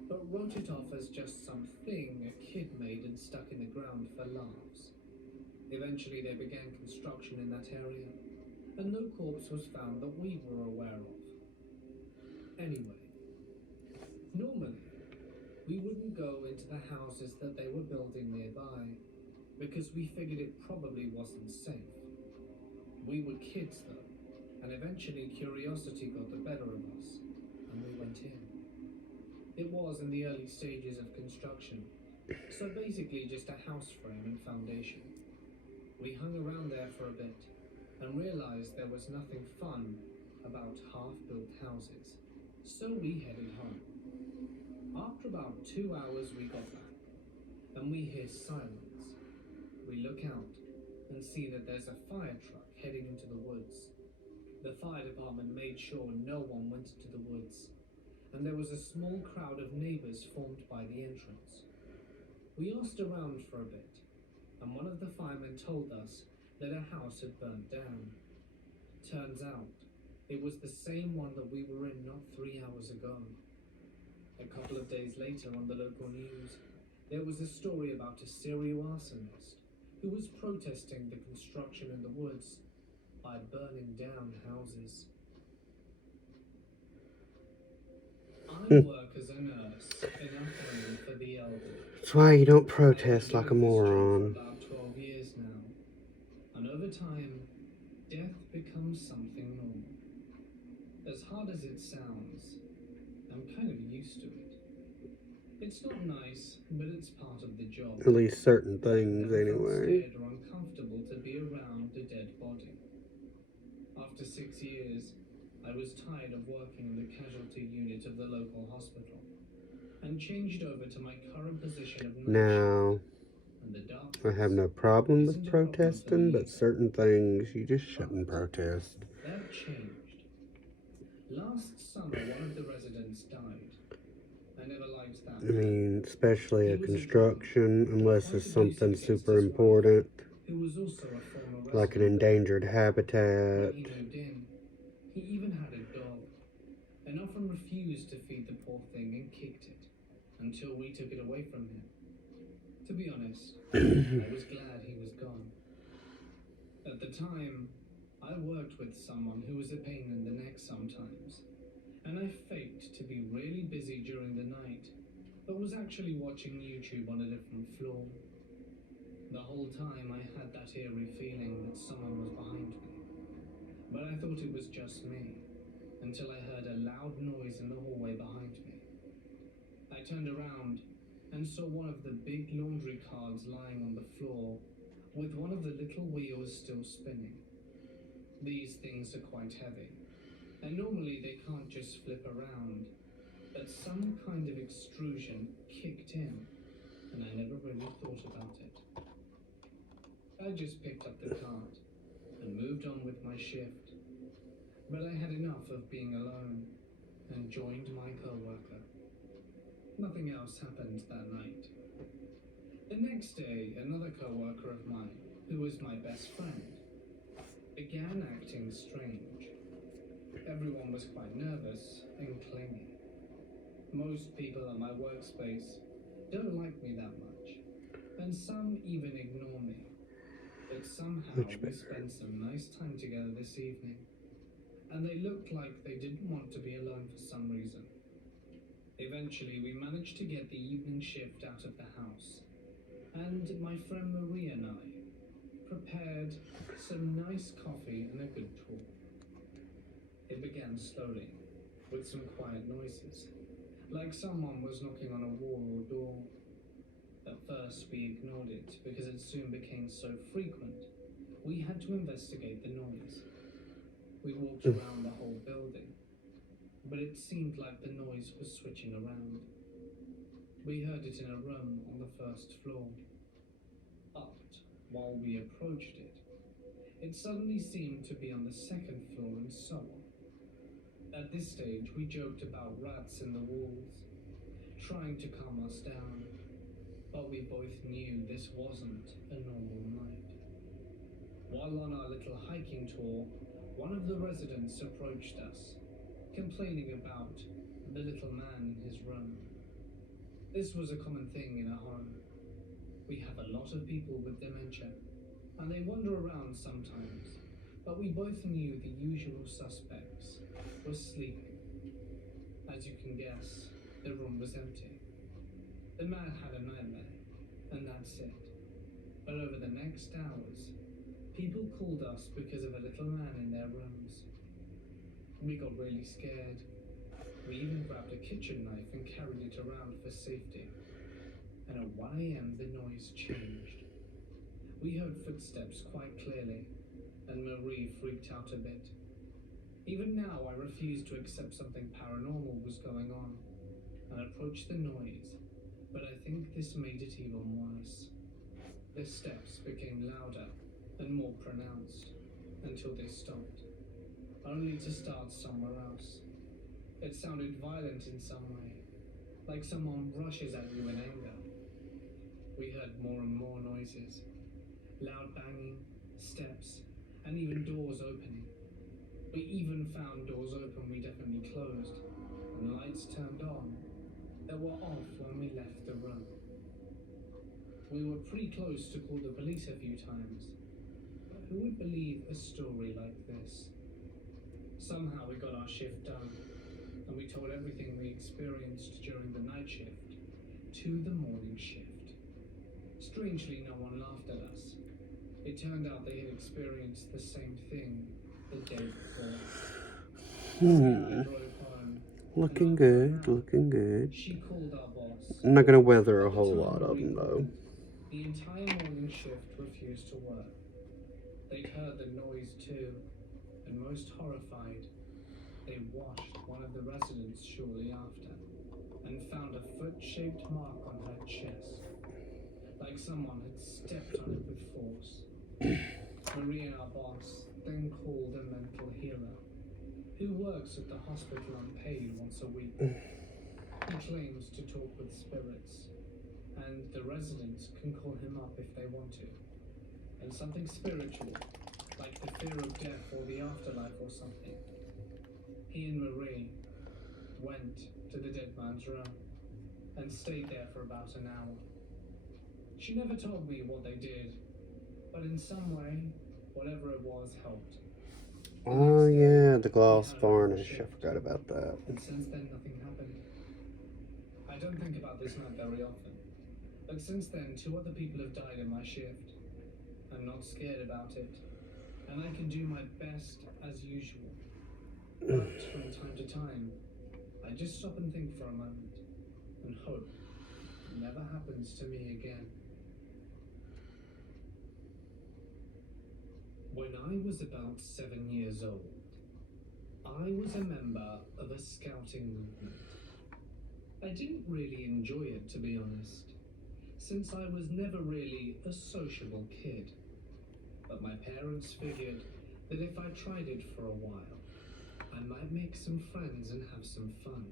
but wrote it off as just something a kid made and stuck in the ground for laughs. Eventually, they began construction in that area, and no corpse was found that we were aware of. Anyway, normally, we wouldn't go into the houses that they were building nearby because we figured it probably wasn't safe. We were kids though, and eventually curiosity got the better of us, and we went in. It was in the early stages of construction, so basically just a house frame and foundation. We hung around there for a bit and realized there was nothing fun about half-built houses, so we headed home. After about 2 hours we got back, and we hear silence. We look out and see that there's a fire truck heading into the woods. The fire department made sure no one went into the woods, and there was a small crowd of neighbors formed by the entrance. We asked around for a bit, and one of the firemen told us that a house had burnt down. Turns out, it was the same one that we were in not 3 hours ago. A couple of days later on the local news, there was a story about a serial arsonist who was protesting the construction in the woods by burning down houses. I work as a nurse in a home for the elderly. That's why you don't I've protest been like a doing this job for moron. about 12 years now, and over time, death becomes something normal. As hard as it sounds, I'm kind of used to it. It's not nice, but it's part of the job. At least certain I've things, never felt anyway. scared or uncomfortable to be around a dead body. After 6 years, I was tired of working in the casualty unit of the local hospital and changed over to my current position of night shift. Now, And the I have darkness no problem isn't with a problem for protesting, me but either. certain things you just shouldn't protest. That changed. Last summer, one of the residents died. I never liked that I man. mean, especially He a was a drunk, construction, unless quite it's something abusive against super his wife, important, who was also a former resident. like an endangered When habitat. he moved in, he even had a dog, and often refused to feed the poor thing and kicked it until we took it away from him. To be honest, I was glad he was gone. At the time, I worked with someone who was a pain in the neck sometimes, and I faked to be really busy during the night, but was actually watching YouTube on a different floor. The whole time I had that eerie feeling that someone was behind me, but I thought it was just me, until I heard a loud noise in the hallway behind me. I turned around and saw one of the big laundry cards lying on the floor, with one of the little wheels still spinning. These things are quite heavy, and normally they can't just flip around, but some kind of extrusion kicked in, and I never really thought about it. I just picked up the card and moved on with my shift, but I had enough of being alone and joined my co-worker. Nothing else happened that night. The next day, another co-worker of mine, who was my best friend, began acting strange. Everyone was quite nervous and clingy. Most people at my workspace don't like me that much, and some even ignore me. But somehow Much we better. spent some nice time together this evening, and they looked like they didn't want to be alone for some reason. Eventually, we managed to get the evening shift out of the house, and my friend Marie and I prepared some nice coffee and a good talk. It began slowly, with some quiet noises, like someone was knocking on a wall or door. At first, we ignored it because it soon became so frequent, we had to investigate the noise. We walked around the whole building, but it seemed like the noise was switching around. We heard it in a room on the first floor. But while we approached it, it suddenly seemed to be on the second floor and so on. At this stage, we joked about rats in the walls, trying to calm us down, but we both knew this wasn't a normal night. While on our little hiking tour, one of the residents approached us, complaining about the little man in his room. This was a common thing in a home. We have a lot of people with dementia, and they wander around sometimes, but we both knew the usual suspects were sleeping. As you can guess, the room was empty. The man had a nightmare, and that's it. But over the next hours, people called us because of a little man in their rooms. We got really scared. We even grabbed a kitchen knife and carried it around for safety. And at 1 a.m. the noise changed. We heard footsteps quite clearly, and Marie freaked out a bit. Even now I refused to accept something paranormal was going on, and approached the noise, but I think this made it even worse. The steps became louder and more pronounced, until they stopped, only to start somewhere else. It sounded violent in some way, like someone rushes at you in anger. We heard more and more noises, loud banging, steps, and even doors opening. We even found doors open we definitely closed, and lights turned on that were off when we left the room. We were pretty close to call the police a few times, but who would believe a story like this? Somehow we got our shift done, and we told everything we experienced during the night shift to the morning shift. Strangely, no one laughed at us. It turned out they had experienced the same thing the day before. Hmm. I drove home. Looking good, looking good. She called our boss. I'm not gonna weather a whole lot of them though. The entire morning shift refused to work. They'd heard the noise too, and most horrified, they washed one of the residents shortly after and found a foot-shaped mark on her chest, like someone had stepped on it with force. Marie and our boss then called a mental healer who works at the hospital unpaid once a week. He claims to talk with spirits, and the residents can call him up if they want to. And something spiritual, like the fear of death or the afterlife or something. He and Marie went to the dead man's room and stayed there for about an hour. She never told me what they did, but in some way, whatever it was helped. Oh yeah, the gloss varnish. I forgot about that. And since then, nothing happened. I don't think about this night very often, but since then, 2 other people have died in my shift. I'm not scared about it, and I can do my best as usual. But from time to time, I just stop and think for a moment, and hope it never happens to me again. When I was about 7 years old, I was a member of a scouting movement. I didn't really enjoy it, to be honest, since I was never really a sociable kid. But my parents figured that if I tried it for a while, I might make some friends and have some fun.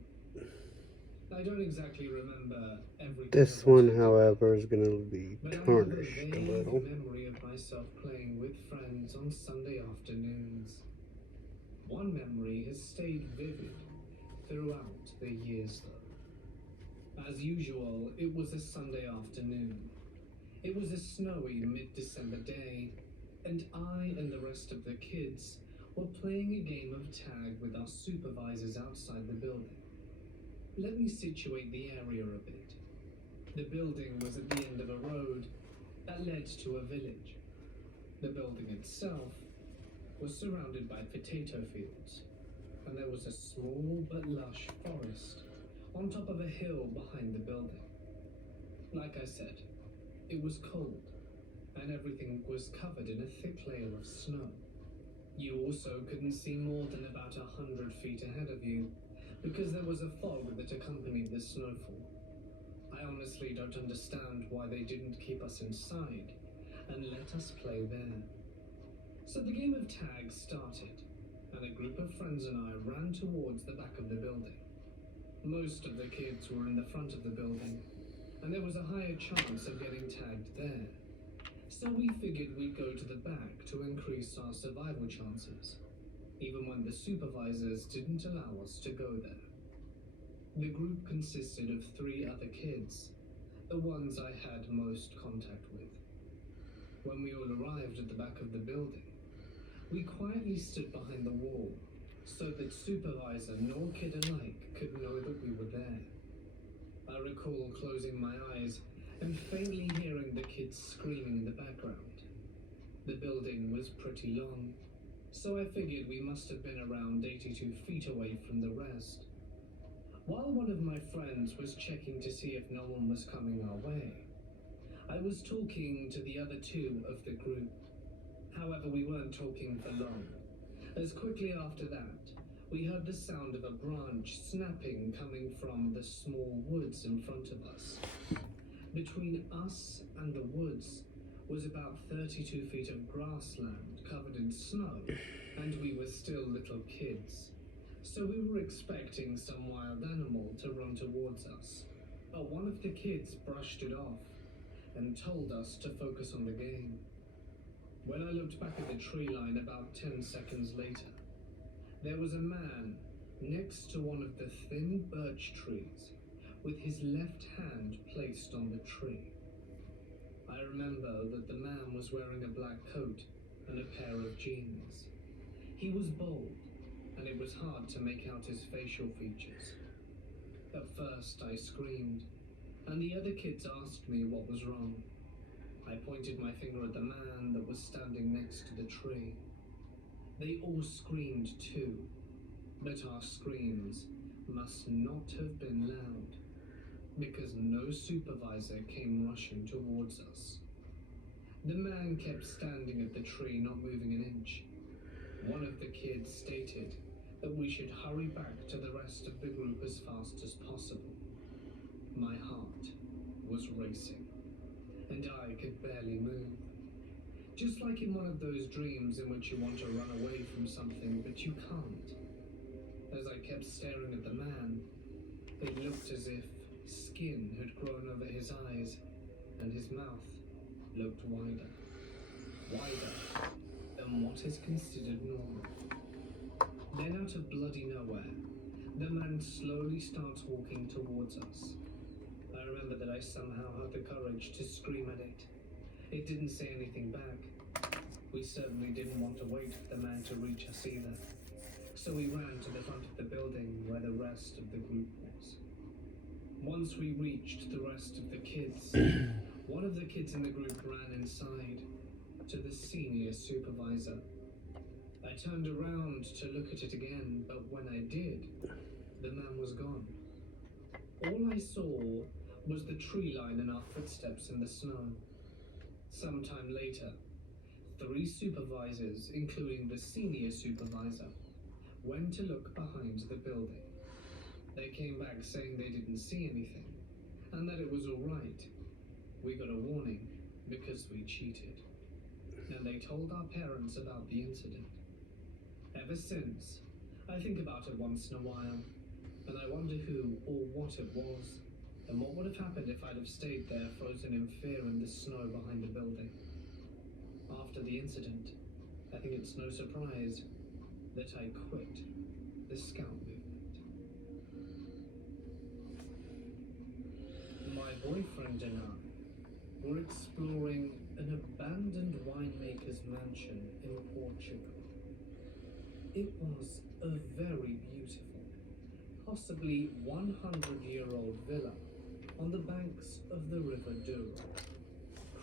I don't exactly remember everything. This one, however, is gonna be but I have a tarnished a vague little. memory of myself playing with friends on Sunday afternoons. One memory has stayed vivid throughout the years, though. As usual, it was a Sunday afternoon. It was a snowy mid-December day, and I and the rest of the kids were playing a game of tag with our supervisors outside the building. Let me situate the area a bit. The building was at the end of a road that led to a village. The building itself was surrounded by potato fields, and there was a small but lush forest on top of a hill behind the building. Like I said, it was cold, and everything was covered in a thick layer of snow. You also couldn't see more than about 100 feet ahead of you, because there was a fog that accompanied the snowfall. I honestly don't understand why they didn't keep us inside and let us play there. So the game of tag started, and a group of friends and I ran towards the back of the building. Most of the kids were in the front of the building, and there was a higher chance of getting tagged there. So we figured we'd go to the back to increase our survival chances, even when the supervisors didn't allow us to go there. The group consisted of 3 other kids, the ones I had most contact with. When we all arrived at the back of the building, we quietly stood behind the wall so that supervisor nor kid alike could know that we were there. I recall closing my eyes and faintly hearing the kids screaming in the background. The building was pretty long, so I figured we must have been around 82 feet away from the rest. While one of my friends was checking to see if no one was coming our way, I was talking to the other 2 of the group. However, we weren't talking for long, as quickly after that, we heard the sound of a branch snapping coming from the small woods in front of us. Between us and the woods was about 32 feet of grassland covered in snow, and we were still little kids, so we were expecting some wild animal to run towards us. But one of the kids brushed it off and told us to focus on the game. When I looked back at the tree line about 10 seconds later, there was a man next to one of the thin birch trees with his left hand placed on the tree. I remember that the man was wearing a black coat and a pair of jeans. He was bald, and it was hard to make out his facial features. At first I screamed, and the other kids asked me what was wrong. I pointed my finger at the man that was standing next to the tree. They all screamed too, but our screams must not have been loud, because no supervisor came rushing towards us. The man kept standing at the tree, not moving an inch. One of the kids stated that we should hurry back to the rest of the group as fast as possible. My heart was racing, and I could barely move. Just like in one of those dreams in which you want to run away from something, but you can't. As I kept staring at the man, it looked as if skin had grown over his eyes, and his mouth looked wider than what is considered normal. Then out of bloody nowhere, the man slowly starts walking towards us. I remember that I somehow had the courage to scream at it. It didn't say anything back. We certainly didn't want to wait for the man to reach us either. So we ran to the front of the building where the rest of the group was. Once we reached the rest of the kids, one of the kids in the group ran inside to the senior supervisor. I turned around to look at it again, but when I did, the man was gone. All I saw was the tree line and our footsteps in the snow. Sometime later, 3 supervisors, including the senior supervisor, went to look behind the building. They came back saying they didn't see anything, and that it was all right. We got a warning because we cheated, and they told our parents about the incident. Ever since, I think about it once in a while, and I wonder who or what it was, and what would have happened if I'd have stayed there frozen in fear in the snow behind the building. After the incident, I think it's no surprise that I quit the Scout movement. My boyfriend and I were exploring an abandoned winemaker's mansion in Portugal. It was a very beautiful, possibly 100-year-old villa on the banks of the River Douro,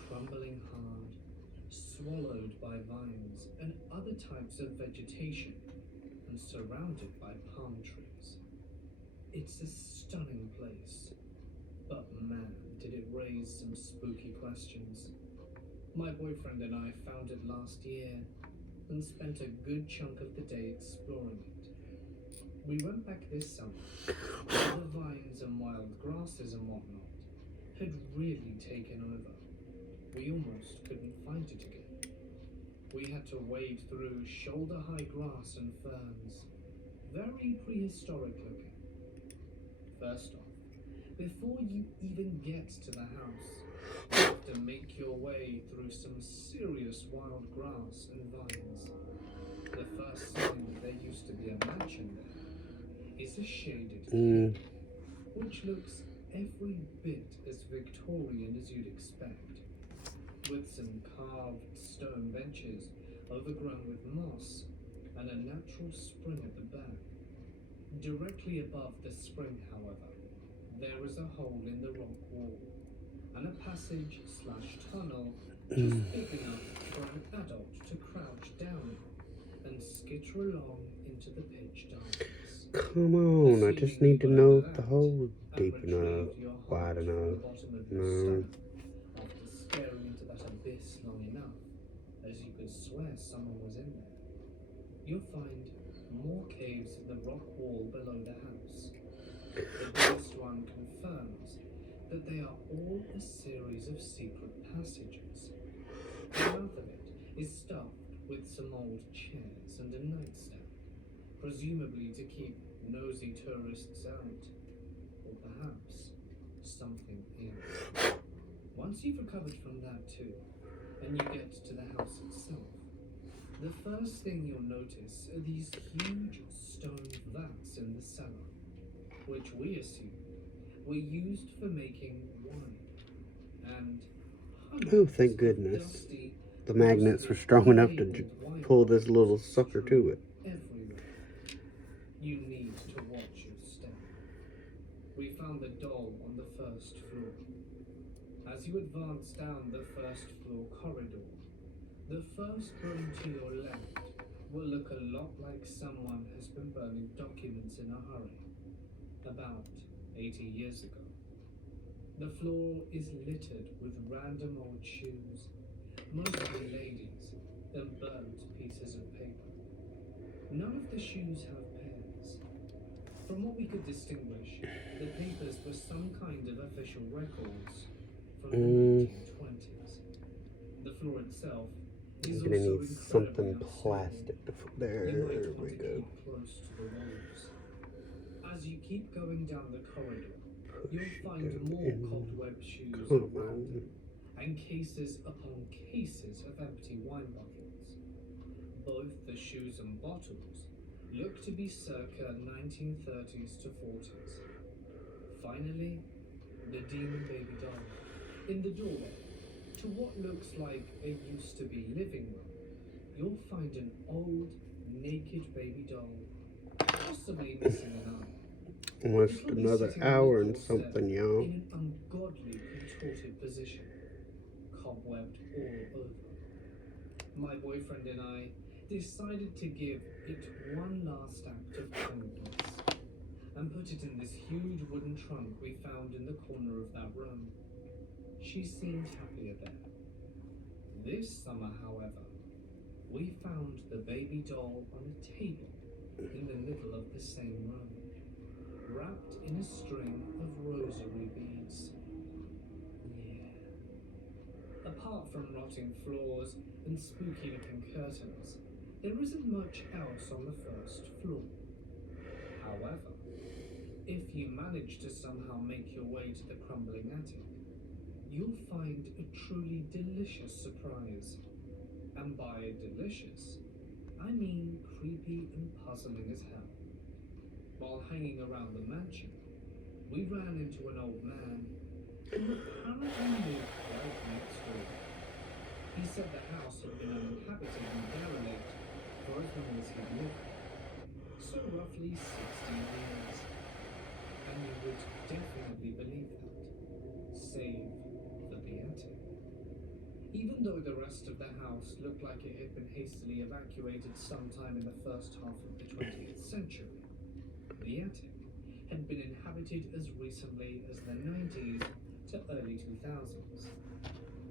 crumbling hard, swallowed by vines and other types of vegetation, and surrounded by palm trees. It's a stunning place, but man, did it raise some spooky questions. My boyfriend and I found it last year and spent a good chunk of the day exploring it. We went back this summer. The vines and wild grasses and whatnot had really taken over. We almost couldn't find it again. We had to wade through shoulder-high grass and ferns, very prehistoric looking. First off, before you even get to the house, you have to make your way through some serious wild grass and vines. The first sign that there used to be a mansion there is a shaded cave. which looks every bit as Victorian as you'd expect, with some carved stone benches overgrown with moss and a natural spring at the back. Directly above the spring, however, there is a hole in the rock wall and a passage slash tunnel just big enough for an adult to crouch down and skitter along into the pitch darkness. Come on, I just need to know if the hole's And deep enough, retrieved your wide heart from the enough. bottom of your No. stomach after staring into that abyss long enough, as you could swear someone was in there. You'll find more caves in the rock wall below the house. The biggest one confirms that they are all a series of secret passages. The mouth of it is stuffed with some old chairs and a nightstand, presumably to keep nosy tourists out, or perhaps something in. Once you've recovered from that too, and you get to the house itself, the first thing you'll notice are these huge stone vats in the cellar, which we assume were used for making wine, and Oh, thank goodness. dusty, The magnets were strong enough to pull this little sucker to it. everywhere. You need to watch your step. We found the doll on the first floor. As you advance down the first floor corridor, the first room to your left will look a lot like someone has been burning documents in a hurry, about 80 years ago. The floor is littered with random old shoes, mostly ladies, and burnt pieces of paper. None of the shoes have pairs. From what we could distinguish, the papers were some kind of official records from the 1920s. The floor itself is I'm gonna also need incredibly something unstable. plastic. There You might we want to go. keep close to the walls. As you keep going down the corridor, you'll find more cobweb shoes Come around on. and cases upon cases of empty wine bottles. Both the shoes and bottles look to be circa 1930s to 40s. Finally, the demon baby doll. In the doorway, to what looks like a used-to-be living room, you'll find an old, naked baby doll, possibly missing an eye. Almost another hour and something, y'all. In an ungodly contorted position, cobwebbed all over. My boyfriend and I decided to give it one last act of kindness and put it in this huge wooden trunk we found in the corner of that room. She seemed happier there. This summer, however, we found the baby doll on a table in the middle of the same room, wrapped in a string of rosary beads. Yeah. Apart from rotting floors and spooky looking curtains, there isn't much else on the first floor. However, if you manage to somehow make your way to the crumbling attic, you'll find a truly delicious surprise. And by delicious, I mean creepy and puzzling as hell. While hanging around the mansion, we ran into an old man who apparently lived right next door. He said the house had been uninhabited and derelict for as long as he'd lived there, so roughly 16 years. And you would definitely believe that, save for the attic. Even though the rest of the house looked like it had been hastily evacuated sometime in the first half of the 20th century, the attic had been inhabited as recently as the 90s to early 2000s.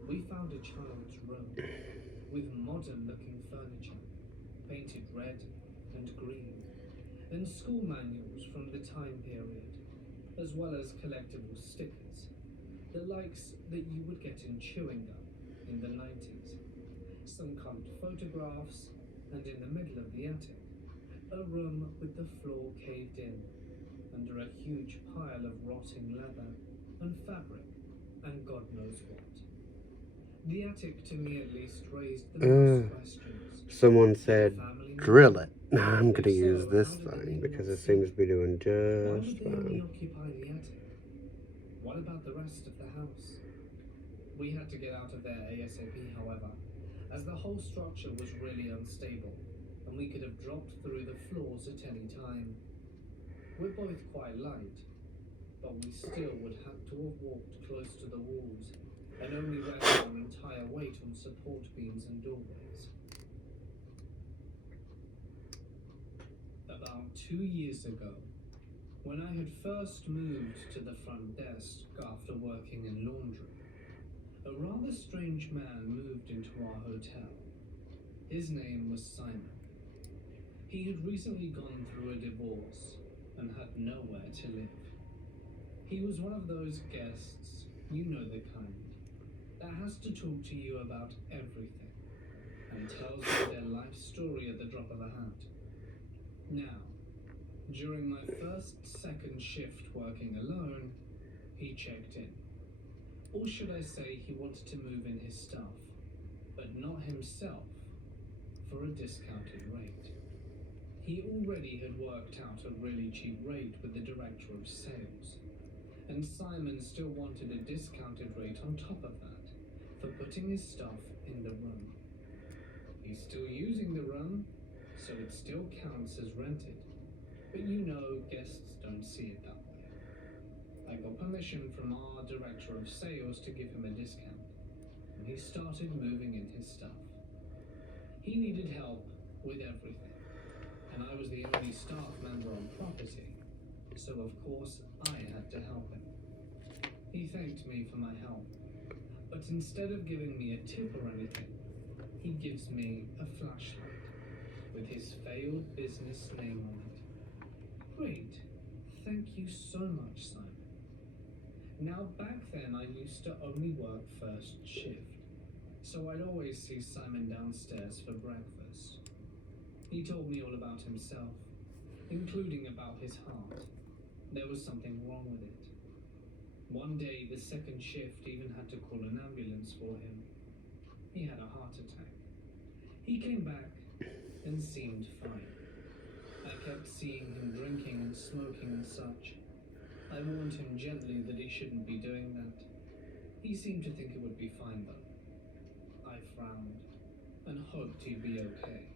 We found a child's room with modern-looking furniture, painted red and green, and school manuals from the time period, as well as collectible stickers, the likes that you would get in chewing gum in the 90s, some coloured photographs, and in the middle of the attic, a room with the floor caved in, under a huge pile of rotting leather and fabric, and God knows what. The attic, to me at least, raised the most questions. Someone Did said a family drill it. I'm gonna If so, use this how did the thing neighbor because not it see seems it? to be doing Why just would they only fine. occupy the attic? What about the rest of the house? We had to get out of there ASAP, however, as the whole structure was really unstable, and we could have dropped through the floors at any time. We're both quite light, but we still would have to have walked close to the walls and only rest our entire weight on support beams and doorways. About 2 years ago, when I had first moved to the front desk after working in laundry, a rather strange man moved into our hotel. His name was Simon. He had recently gone through a divorce and had nowhere to live. He was one of those guests, you know the kind, that has to talk to you about everything and tells you their life story at the drop of a hat. Now, during my second shift working alone, he checked in. Or should I say he wanted to move in his stuff, but not himself, for a discounted rate. He already had worked out a really cheap rate with the director of sales, and Simon still wanted a discounted rate on top of that for putting his stuff in the room. He's still using the room, so it still counts as rented. But you know, guests don't see it that way. I got permission from our director of sales to give him a discount, and he started moving in his stuff. He needed help with everything, and I was the only staff member on property, so of course I had to help him. He thanked me for my help, but instead of giving me a tip or anything, he gives me a flashlight with his failed business name on it. Great, thank you so much, Simon. Now, back then I used to only work first shift, so I'd always see Simon downstairs for breakfast. He told me all about himself, including about his heart. There was something wrong with it. One day, the second shift even had to call an ambulance for him. He had a heart attack. He came back and seemed fine. I kept seeing him drinking and smoking and such. I warned him gently that he shouldn't be doing that. He seemed to think it would be fine though. I frowned and hoped he'd be okay.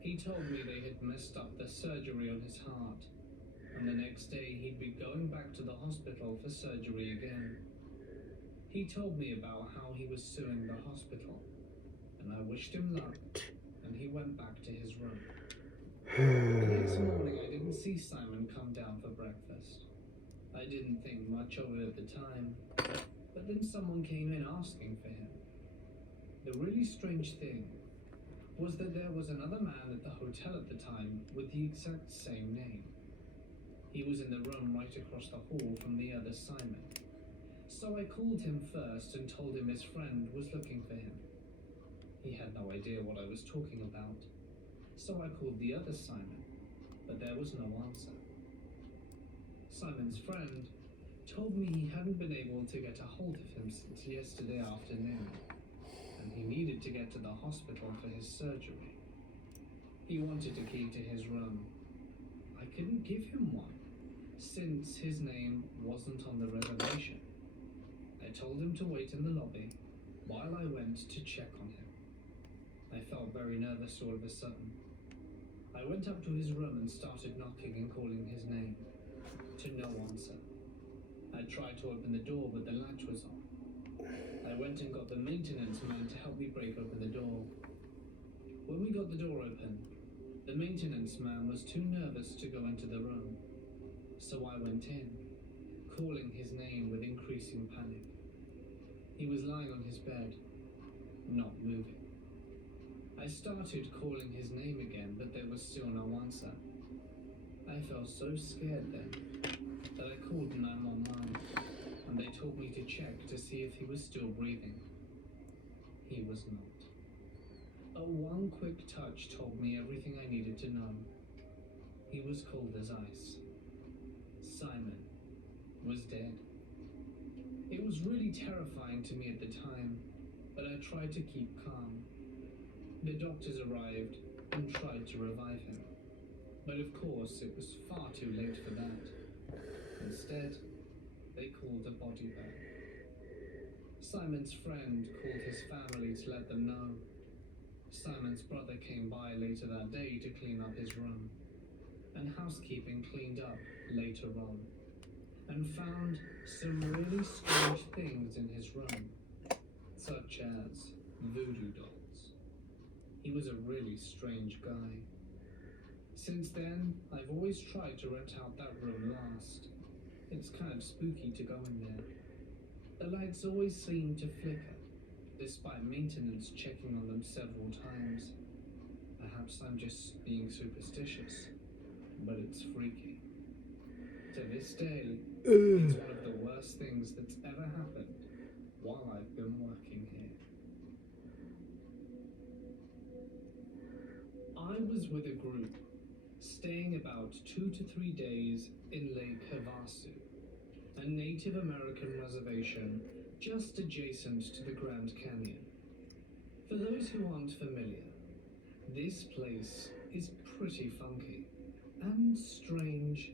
He told me they had messed up the surgery on his heart, and the next day he'd be going back to the hospital for surgery again. He told me about how he was suing the hospital, and I wished him luck, and he went back to his room. The next morning I didn't see Simon come down for breakfast. I didn't think much of it at the time, but then someone came in asking for him. The really strange thing was that there was another man at the hotel at the time with the exact same name. He was in the room right across the hall from the other Simon. So I called him first and told him his friend was looking for him. He had no idea what I was talking about, so I called the other Simon, but there was no answer. Simon's friend told me he hadn't been able to get a hold of him since yesterday afternoon, and he needed to get to the hospital for his surgery. He wanted a key to his room. I couldn't give him one, since his name wasn't on the reservation. I told him to wait in the lobby while I went to check on him. I felt very nervous all of a sudden. I went up to his room and started knocking and calling his name. To no answer. I tried to open the door, but the latch was on. I went and got the maintenance man to help me break open the door. When we got the door open, the maintenance man was too nervous to go into the room. So I went in, calling his name with increasing panic. He was lying on his bed, not moving. I started calling his name again, but there was still no answer. I felt so scared then that I called 911, and they told me to check to see if he was still breathing. He was not. One quick touch told me everything I needed to know. He was cold as ice. Simon was dead. It was really terrifying to me at the time, but I tried to keep calm. The doctors arrived, and even tried to revive him. But of course, it was far too late for that. Instead, they called a body bag. Simon's friend called his family to let them know. Simon's brother came by later that day to clean up his room, and housekeeping cleaned up later on, and found some really strange things in his room, such as voodoo dolls. He was a really strange guy. Since then, I've always tried to rent out that room last. It's kind of spooky to go in there. The lights always seem to flicker, despite maintenance checking on them several times. Perhaps I'm just being superstitious, but it's freaky. To this day, it's one of the worst things that's ever happened while I've been working here. I was with a group, staying about 2 to 3 days in Lake Havasu, a Native American reservation just adjacent to the Grand Canyon. For those who aren't familiar, this place is pretty funky and strange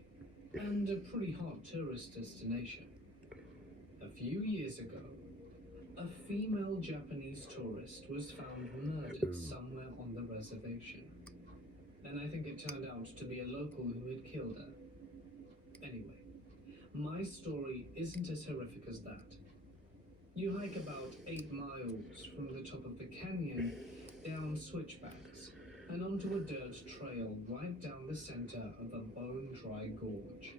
and a pretty hot tourist destination. A few years ago, a female Japanese tourist was found murdered somewhere on the reservation. And I think it turned out to be a local who had killed her. Anyway, my story isn't as horrific as that. You hike about 8 miles from the top of the canyon down switchbacks and onto a dirt trail right down the center of a bone-dry gorge.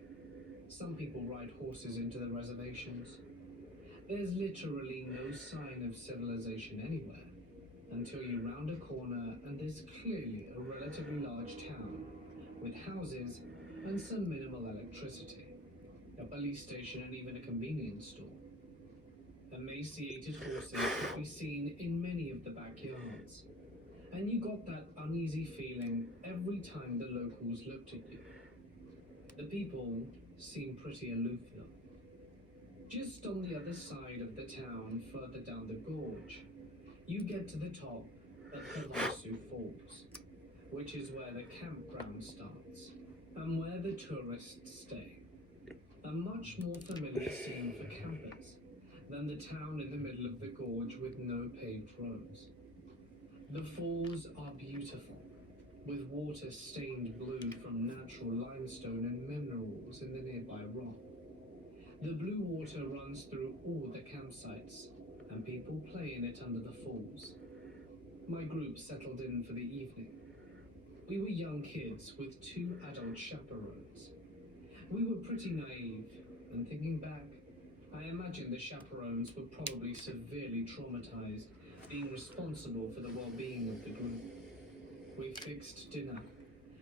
Some people ride horses into the reservations. There's literally no sign of civilization anywhere until you round a corner and there's clearly a relatively large town with houses and some minimal electricity, a police station and even a convenience store. Emaciated horses could be seen in many of the backyards, and you got that uneasy feeling every time the locals looked at you. The people seemed pretty aloof though. Just on the other side of the town, further down the gorge, you get to the top of Havasu Falls, which is where the campground starts and where the tourists stay. A much more familiar scene for campers than the town in the middle of the gorge with no paved roads. The falls are beautiful, with water stained blue from natural limestone and minerals in the nearby rock. The blue water runs through all the campsites, and people play in it under the falls. My group settled in for the evening. We were young kids with 2 adult chaperones. We were pretty naive, and thinking back, I imagine the chaperones were probably severely traumatized, being responsible for the well-being of the group. We fixed dinner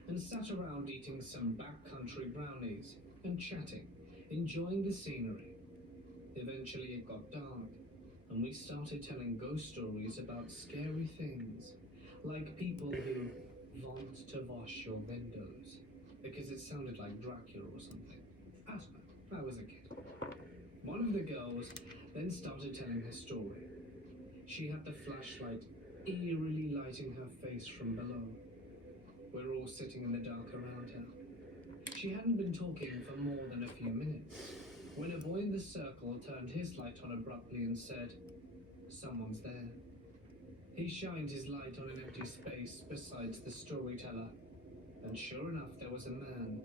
and sat around eating some backcountry brownies and chatting, enjoying the scenery. Eventually it got dark, and we started telling ghost stories about scary things, like people who want to wash your windows, because it sounded like Dracula or something. I don't know, I was a kid. One of the girls then started telling her story. She had the flashlight eerily lighting her face from below. We're all sitting in the dark around her. She hadn't been talking for more than a few minutes when a boy in the circle turned his light on abruptly and said, "Someone's there." He shined his light on an empty space besides the storyteller, and sure enough there was a man,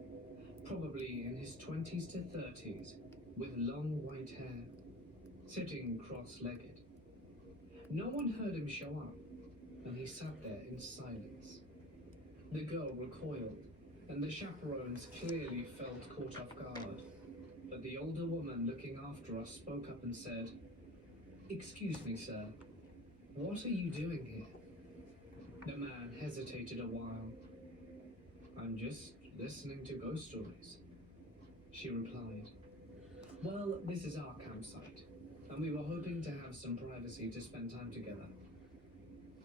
probably in his 20s to 30s, with long white hair, sitting cross-legged. No one heard him show up, and he sat there in silence. The girl recoiled, and the chaperones clearly felt caught off guard. But the older woman looking after us spoke up and said, "Excuse me, sir, what are you doing here?" The man hesitated a while. "I'm just listening to ghost stories," she replied. "Well, this is our campsite, and we were hoping to have some privacy to spend time together."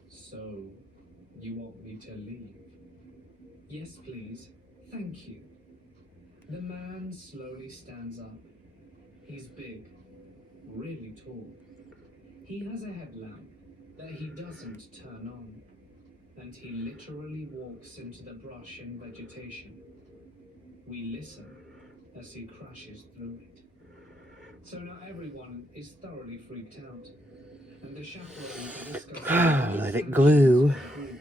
"So, you want me to leave?" "Yes, please. Thank you." The man slowly stands up. He's big, really tall. He has a headlamp that he doesn't turn on. and he literally walks into the brush and vegetation. We listen as he crashes through it. So now everyone is thoroughly freaked out, and the chaperones are discussing Let it glue. the group,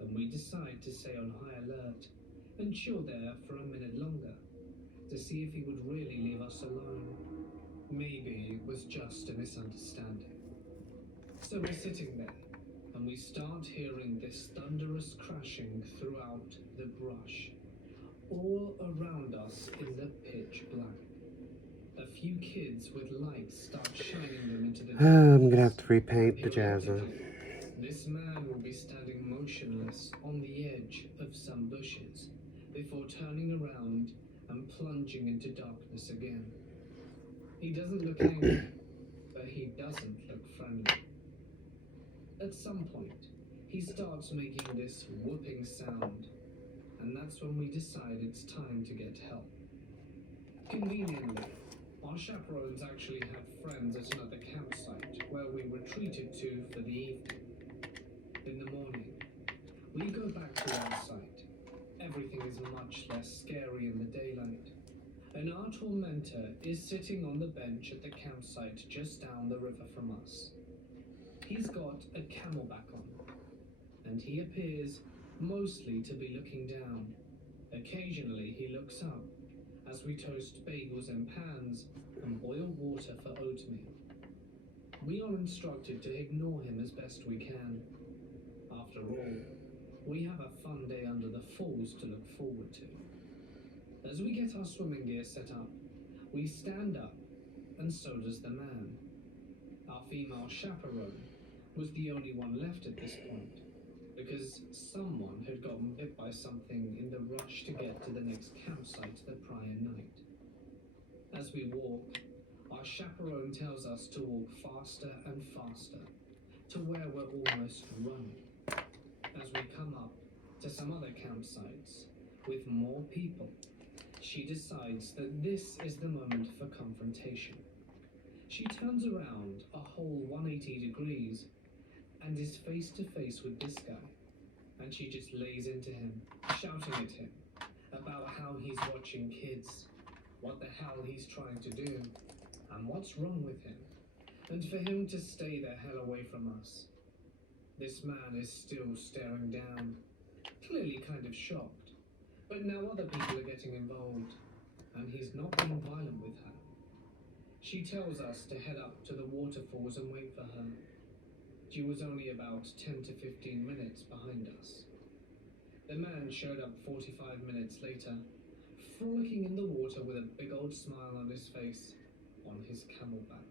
and we decide to stay on high alert and chill there for a minute longer to see if he would really leave us alone. Maybe it was just a misunderstanding. So we're sitting there, and we start hearing this thunderous crashing throughout the brush, all around us in the pitch black. A few kids with lights start shining them into the I'm gonna have to repaint the Jazza. Periodically, this man will be standing motionless on the edge of some bushes before turning around and plunging into darkness again. He doesn't look angry, but he doesn't look friendly. At some point, he starts making this whooping sound, and that's when we decide it's time to get help. Conveniently, our chaperones actually had friends at another campsite where we retreated to for the evening. In the morning, we go back to our site. Everything is much less scary in the daylight, and our tormentor is sitting on the bench at the campsite just down the river from us. He's got a camelback on, and he appears mostly to be looking down. Occasionally he looks up as we toast bagels in pans and boil water for oatmeal. We are instructed to ignore him as best we can. After all, we have a fun day under the falls to look forward to. As we get our swimming gear set up, we stand up, and so does the man. Our female chaperone was the only one left at this point, because someone had gotten bit by something in the rush to get to the next campsite the prior night. As we walk, our chaperone tells us to walk faster and faster, to where we're almost running. As we come up to some other campsites with more people, she decides that this is the moment for confrontation. She turns around a whole 180 degrees and is face to face with this guy, and she just lays into him, shouting at him about how he's watching kids, what the hell he's trying to do, and what's wrong with him, and for him to stay the hell away from us. This man is still staring down, clearly kind of shocked, but now other people are getting involved, and he's not being violent with her. She tells us to head up to the waterfalls and wait for her. She was only about 10 to 15 minutes behind us. The man showed up 45 minutes later, frolicking in the water with a big old smile on his face, on his camelback.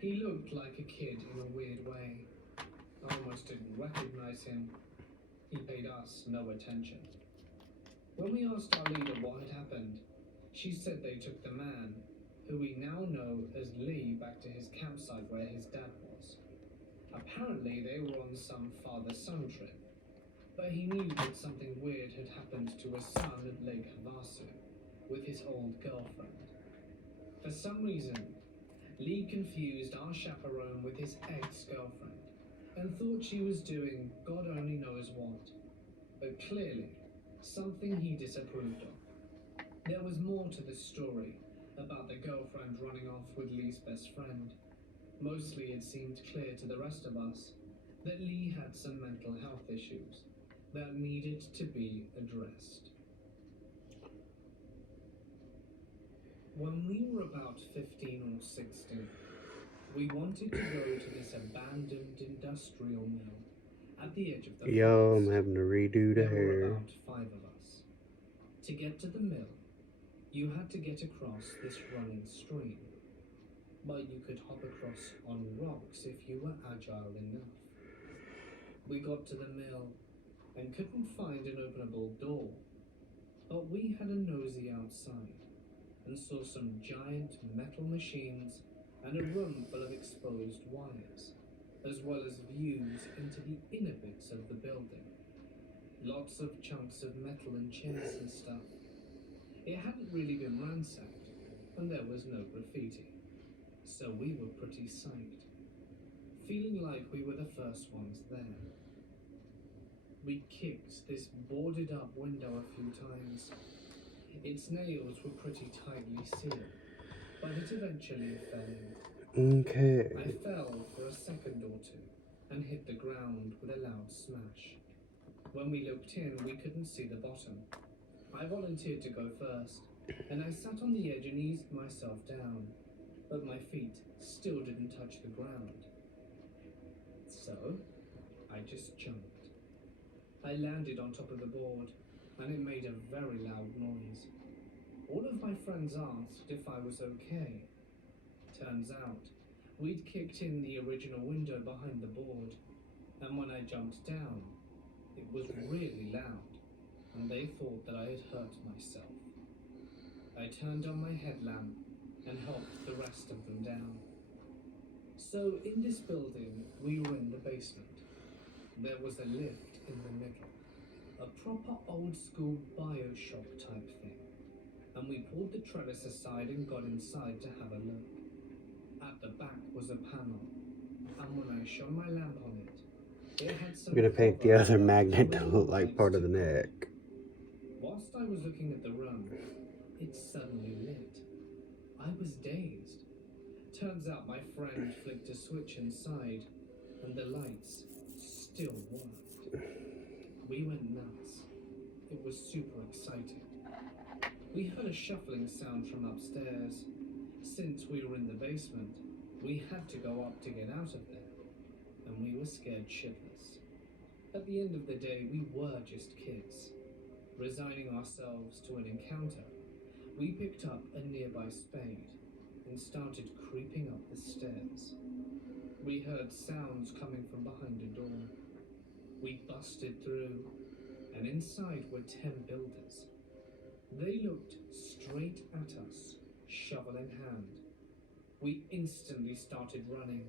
He looked like a kid in a weird way. I almost didn't recognize him. He paid us no attention. When we asked our leader what had happened, she said they took the man, who we now know as Lee, back to his campsite where his dad was. Apparently they were on some father-son trip, but he knew that something weird had happened to his son at Lake Havasu with his old girlfriend. For some reason, Lee confused our chaperone with his ex-girlfriend and thought she was doing God only knows what, but clearly something he disapproved of. There was more to the story about the girlfriend running off with Lee's best friend. Mostly it seemed clear to the rest of us that Lee had some mental health issues that needed to be addressed. When we were about 15 or 16, we wanted to go to this abandoned industrial mill at the edge of the Yo, forest. I'm having to redo the There were hair. about 5 of us. To get to the mill, you had to get across this running stream, but you could hop across on rocks if you were agile enough. We got to the mill and couldn't find an openable door, but we had a nosy outside and saw some giant metal machines and a room full of exposed wires, as well as views into the inner bits of the building. Lots of chunks of metal and chairs and stuff. It hadn't really been ransacked, and there was no graffiti, so we were pretty psyched, feeling like we were the first ones there. We kicked this boarded up window a few times. Its nails were pretty tightly sealed, but it eventually fell in. Okay. I fell for a second or two and hit the ground with a loud smash. When we looked in, we couldn't see the bottom. I volunteered to go first, and I sat on the edge and eased myself down, but my feet still didn't touch the ground. So, I just jumped. I landed on top of the board, and it made a very loud noise. All of my friends asked if I was okay. Turns out, we'd kicked in the original window behind the board, and when I jumped down, it was really loud, and they thought that I had hurt myself. I turned on my headlamp and helped the rest of them down. So in this building, we were in the basement. There was a lift in the middle, a proper old school Bioshock type thing. And we pulled the trellis aside and got inside to have a look. At the back was a panel, and when I shone my lamp on it, it had some I'm gonna paint the cover other with magnet to little look like lights part of to the go. neck. Whilst I was looking at the room, it suddenly lit. I was dazed. Turns out my friend flicked a switch inside, and the lights still worked. We went nuts. It was super exciting. We heard a shuffling sound from upstairs. Since we were in the basement, we had to go up to get out of there, and we were scared shitless. At the end of the day, we were just kids. Resigning ourselves to an encounter, we picked up a nearby spade and started creeping up the stairs. We heard sounds coming from behind a door. We busted through, and inside were 10 builders. They looked straight at us, shovel in hand. We instantly started running,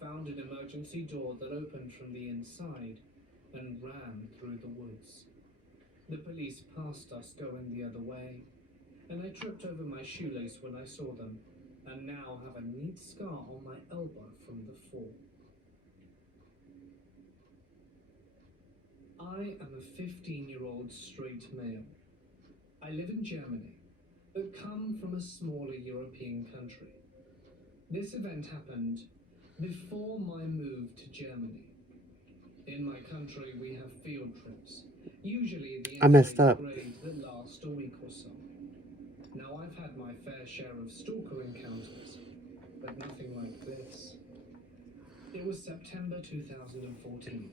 found an emergency door that opened from the inside, and ran through the woods. The police passed us going the other way, and I tripped over my shoelace when I saw them, and now have a neat scar on my elbow from the fall. I am a 15-year-old straight male. I live in Germany, but come from a smaller European country. This event happened before my move to Germany. In my country, we have field trips, usually at the I end of messed 8th up. grade that last a week or so. Now, I've had my fair share of stalker encounters, but nothing like this. It was September 2014.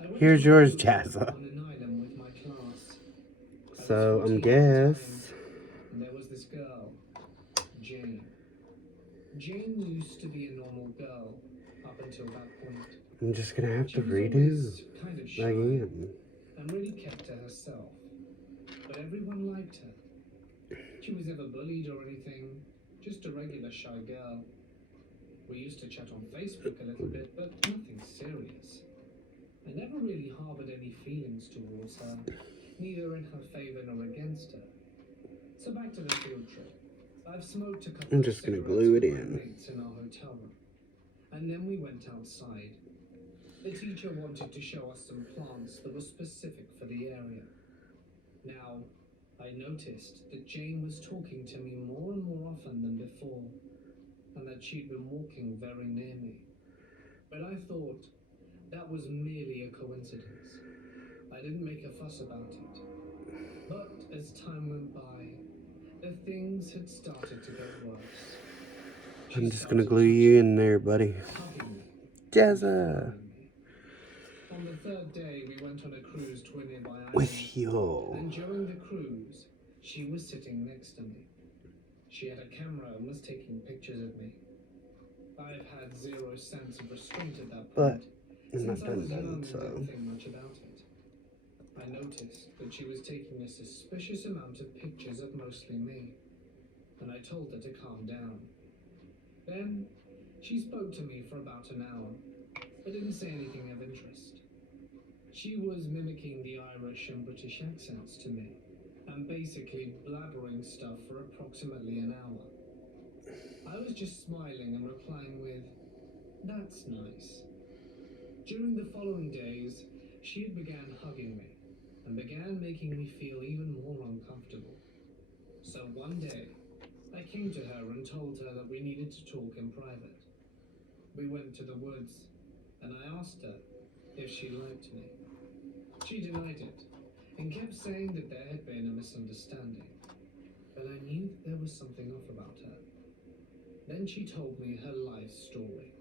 I went Here's to a yours, field trip Jazza. on an island with my class. I was So 14 at the guess time, and there was this girl, Jane. Jane used to be a normal girl up until that point. I'm just gonna have She to was redo always kind of shy again. and really kept to herself, but everyone liked her. She was never bullied or anything, just a regular shy girl. We used to chat on Facebook a little bit, but nothing serious. I never really harbored any feelings towards her, neither in her favor nor against her. So back to the field trip. I've smoked a couple I'm of just gonna cigarettes glue it with my in. mates in our hotel room, and then we went outside. The teacher wanted to show us some plants that were specific for the area. Now, I noticed that Jane was talking to me more and more often than before, and that she'd been walking very near me. But I thought that was merely a coincidence. I didn't make a fuss about it. But as time went by, the things had started to get worse. She I'm just gonna started glue you touching in me, there, buddy. hugging me, and Jazza. fondling me. On the third day, we went on a cruise to a nearby island, With you. and during the cruise, she was sitting next to me. She had a camera and was taking pictures of me. I've had zero sense of restraint at that But point, I'm not since I done was young done, and so didn't think much about it. I noticed that she was taking a suspicious amount of pictures of mostly me, and I told her to calm down. Then, she spoke to me for about an hour, but didn't say anything of interest. She was mimicking the Irish and British accents to me, and basically blabbering stuff for approximately an hour. I was just smiling and replying with, "That's nice." During the following days, She began hugging me and began making me feel even more uncomfortable. So one day, I came to her and told her that we needed to talk in private. We went to the woods, and I asked her if she liked me. She denied it and kept saying that there had been a misunderstanding, but I knew that there was something off about her. Then she told me her life story.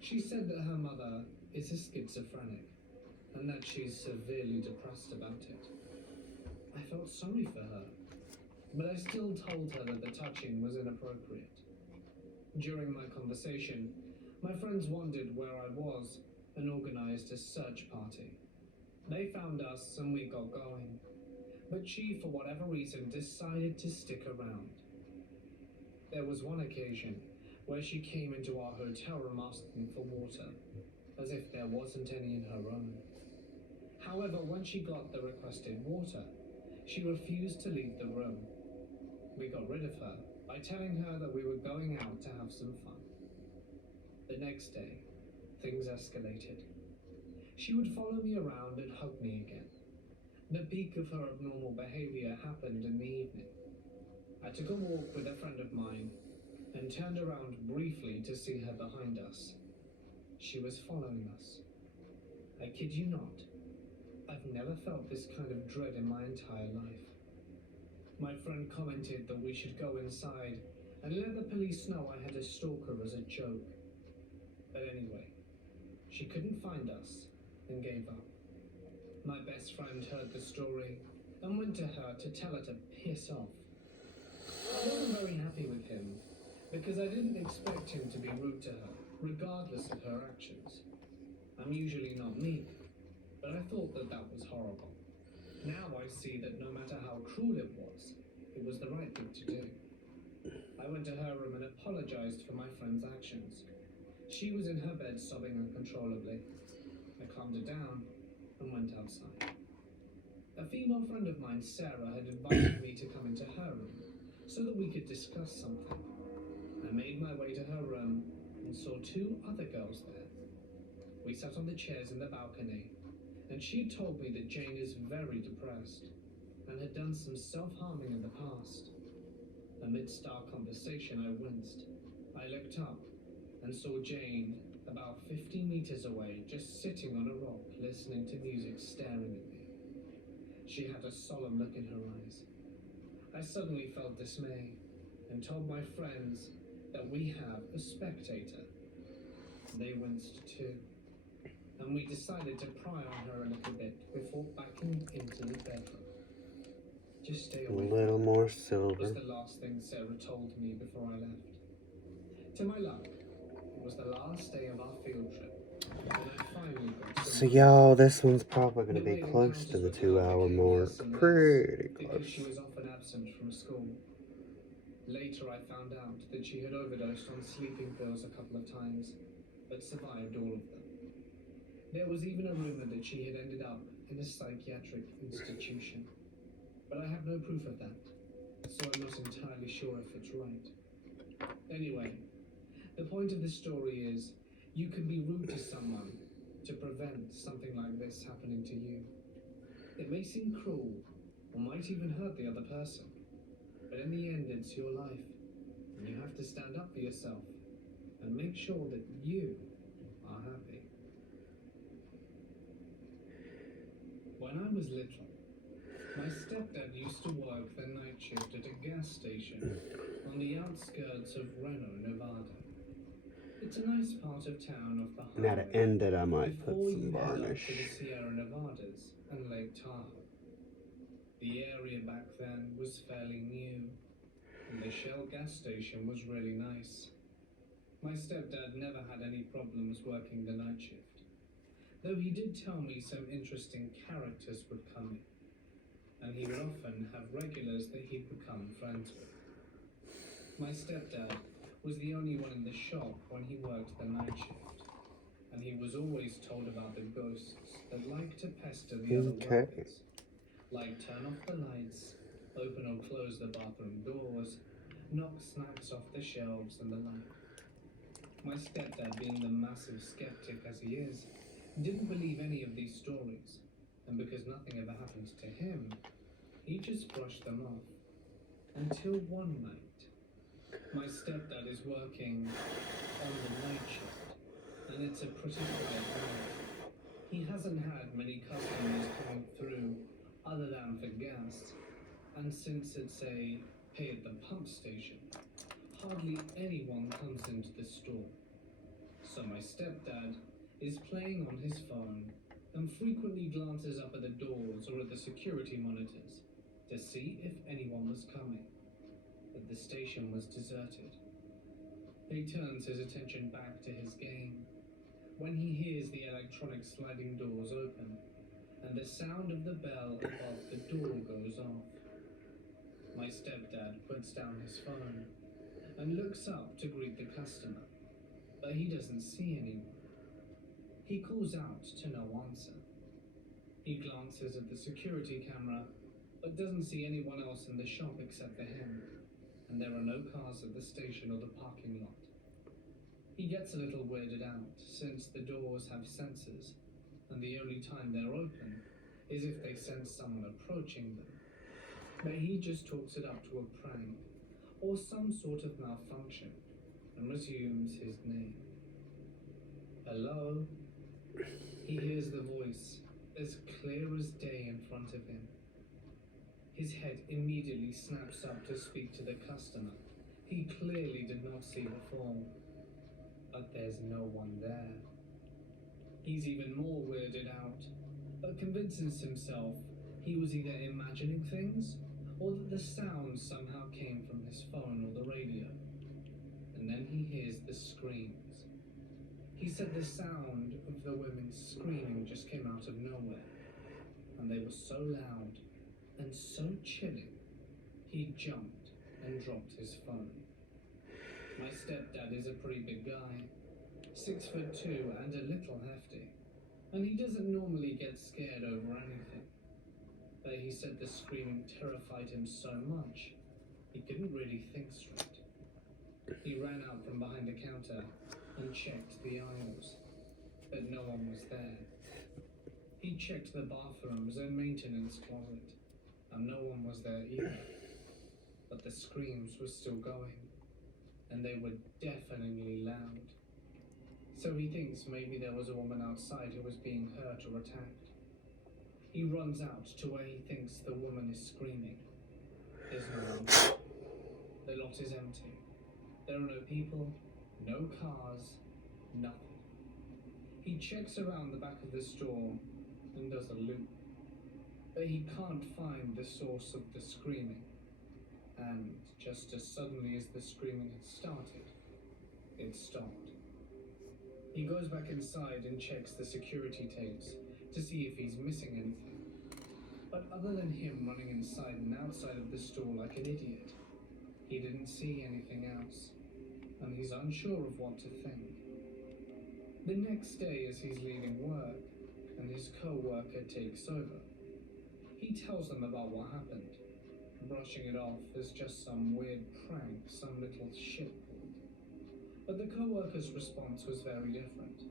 She said that her mother is a schizophrenic and that she's severely depressed about it. I felt sorry for her, but I still told her that the touching was inappropriate. During my conversation, my friends wondered where I was and organized a search party. They found us and we got going, but she, for whatever reason, decided to stick around. There was one occasion where she came into our hotel room asking for water, as if there wasn't any in her own. However, when she got the requested water, she refused to leave the room. We got rid of her by telling her that we were going out to have some fun. The next day, things escalated. She would follow me around and hug me again. The peak of her abnormal behavior happened in the evening. I took a walk with a friend of mine and turned around briefly to see her behind us. She was following us. I kid you not, I've never felt this kind of dread in my entire life. My friend commented that we should go inside and let the police know I had a stalker as a joke. But anyway, she couldn't find us and gave up. My best friend heard the story and went to her to tell her to piss off. I wasn't very happy with him because I didn't expect him to be rude to her, regardless of her actions. I'm usually not mean, but I thought that that was horrible. Now I see that no matter how cruel it was the right thing to do. I went to her room and apologized for my friend's actions. She was in her bed sobbing uncontrollably. I calmed her down and went outside. A female friend of mine, Sarah, had invited me to come into her room so that we could discuss something. I made my way to her room and saw two other girls there. We sat on the chairs in the balcony, and she told me that Jane is very depressed and had done some self-harming in the past. Amidst our conversation, I winced. I looked up and saw Jane about 50 meters away, just sitting on a rock, listening to music, staring at me. She had a solemn look in her eyes. I suddenly felt dismay and told my friends that we have a spectator. They winced too, and we decided to pry on her a little bit before backing into the bedroom. Just stay A away. little more Was silver. the last thing Sarah told me before I left. To my luck, it was the last day of our field trip, and I finally got So some y'all, this one's probably going to be Midnight close to encounters the with her 2 hour became mark. less and less Pretty because she close. was often absent from school. Later, I found out that she had overdosed on sleeping pills a couple of times, but survived all of them. There was even a rumor that she had ended up in a psychiatric institution, but I have no proof of that, so I'm not entirely sure if it's right. Anyway, the point of the story is, you can be rude to someone to prevent something like this happening to you. It may seem cruel, or might even hurt the other person, but in the end it's your life, and you have to stand up for yourself and make sure that you are happy. When I was little, my stepdad used to work the night shift at a gas station on the outskirts of Reno, Nevada. It's a nice part of town off the And highway at the end it, I might put before some you head up to the varnish. Sierra Nevadas and Lake Tahoe. The area back then was fairly new, and the Shell gas station was really nice. My stepdad never had any problems working the night shift, though he did tell me some interesting characters would come in, and he would often have regulars that he'd become friends with. My stepdad was the only one in the shop when he worked the night shift, and he was always told about the ghosts that liked to pester the other Okay. workers, like turn off the lights, open or close the bathroom doors, knock snacks off the shelves, and the like. My stepdad, being the massive skeptic as he is, Didn't believe any of these stories, and because nothing ever happened to him, he just brushed them off. Until one night, my stepdad is working on the night shift, and it's a pretty quiet night. He hasn't had many customers coming through other than for gas, and since it's a pay at the pump station, hardly anyone comes into the store. So my stepdad is playing on his phone and frequently glances up at the doors or at the security monitors to see if anyone was coming. But the station was deserted. He turns his attention back to his game when he hears the electronic sliding doors open and the sound of the bell above the door goes off. My stepdad puts down his phone and looks up to greet the customer, but he doesn't see anyone. He calls out to no answer. He glances at the security camera, but doesn't see anyone else in the shop except for him, and there are no cars at the station or the parking lot. He gets a little weirded out, since the doors have sensors, and the only time they're open is if they sense someone approaching them. But he just chalks it up to a prank, or some sort of malfunction, and resumes his name. Hello? He hears the voice, as clear as day in front of him. His head immediately snaps up to speak to the customer he clearly did not see before. But there's no one there. He's even more weirded out, but convinces himself he was either imagining things or that the sound somehow came from his phone or the radio. And then he hears the screams. He said the sound of the women screaming just came out of nowhere, and they were so loud and so chilling, he jumped and dropped his phone. My stepdad is a pretty big guy, 6'2" and a little hefty, and he doesn't normally get scared over anything. But he said the screaming terrified him so much, he couldn't really think straight. He ran out from behind the counter and checked the aisles, but no one was there. He checked the bathrooms and maintenance closet, and no one was there either. But the screams were still going, and they were deafeningly loud. So he thinks maybe there was a woman outside who was being hurt or attacked. He runs out to where he thinks the woman is screaming. There's no one there. The lot is empty. There are no people, no cars, nothing. He checks around the back of the store and does a loop, but he can't find the source of the screaming. And just as suddenly as the screaming had started, it stopped. He goes back inside and checks the security tapes to see if he's missing anything. But other than him running inside and outside of the store like an idiot, he didn't see anything else, and he's unsure of what to think. The next day, as he's leaving work and his co-worker takes over, he tells them about what happened, brushing it off as just some weird prank some little shit pulled. But the co-worker's response was very different,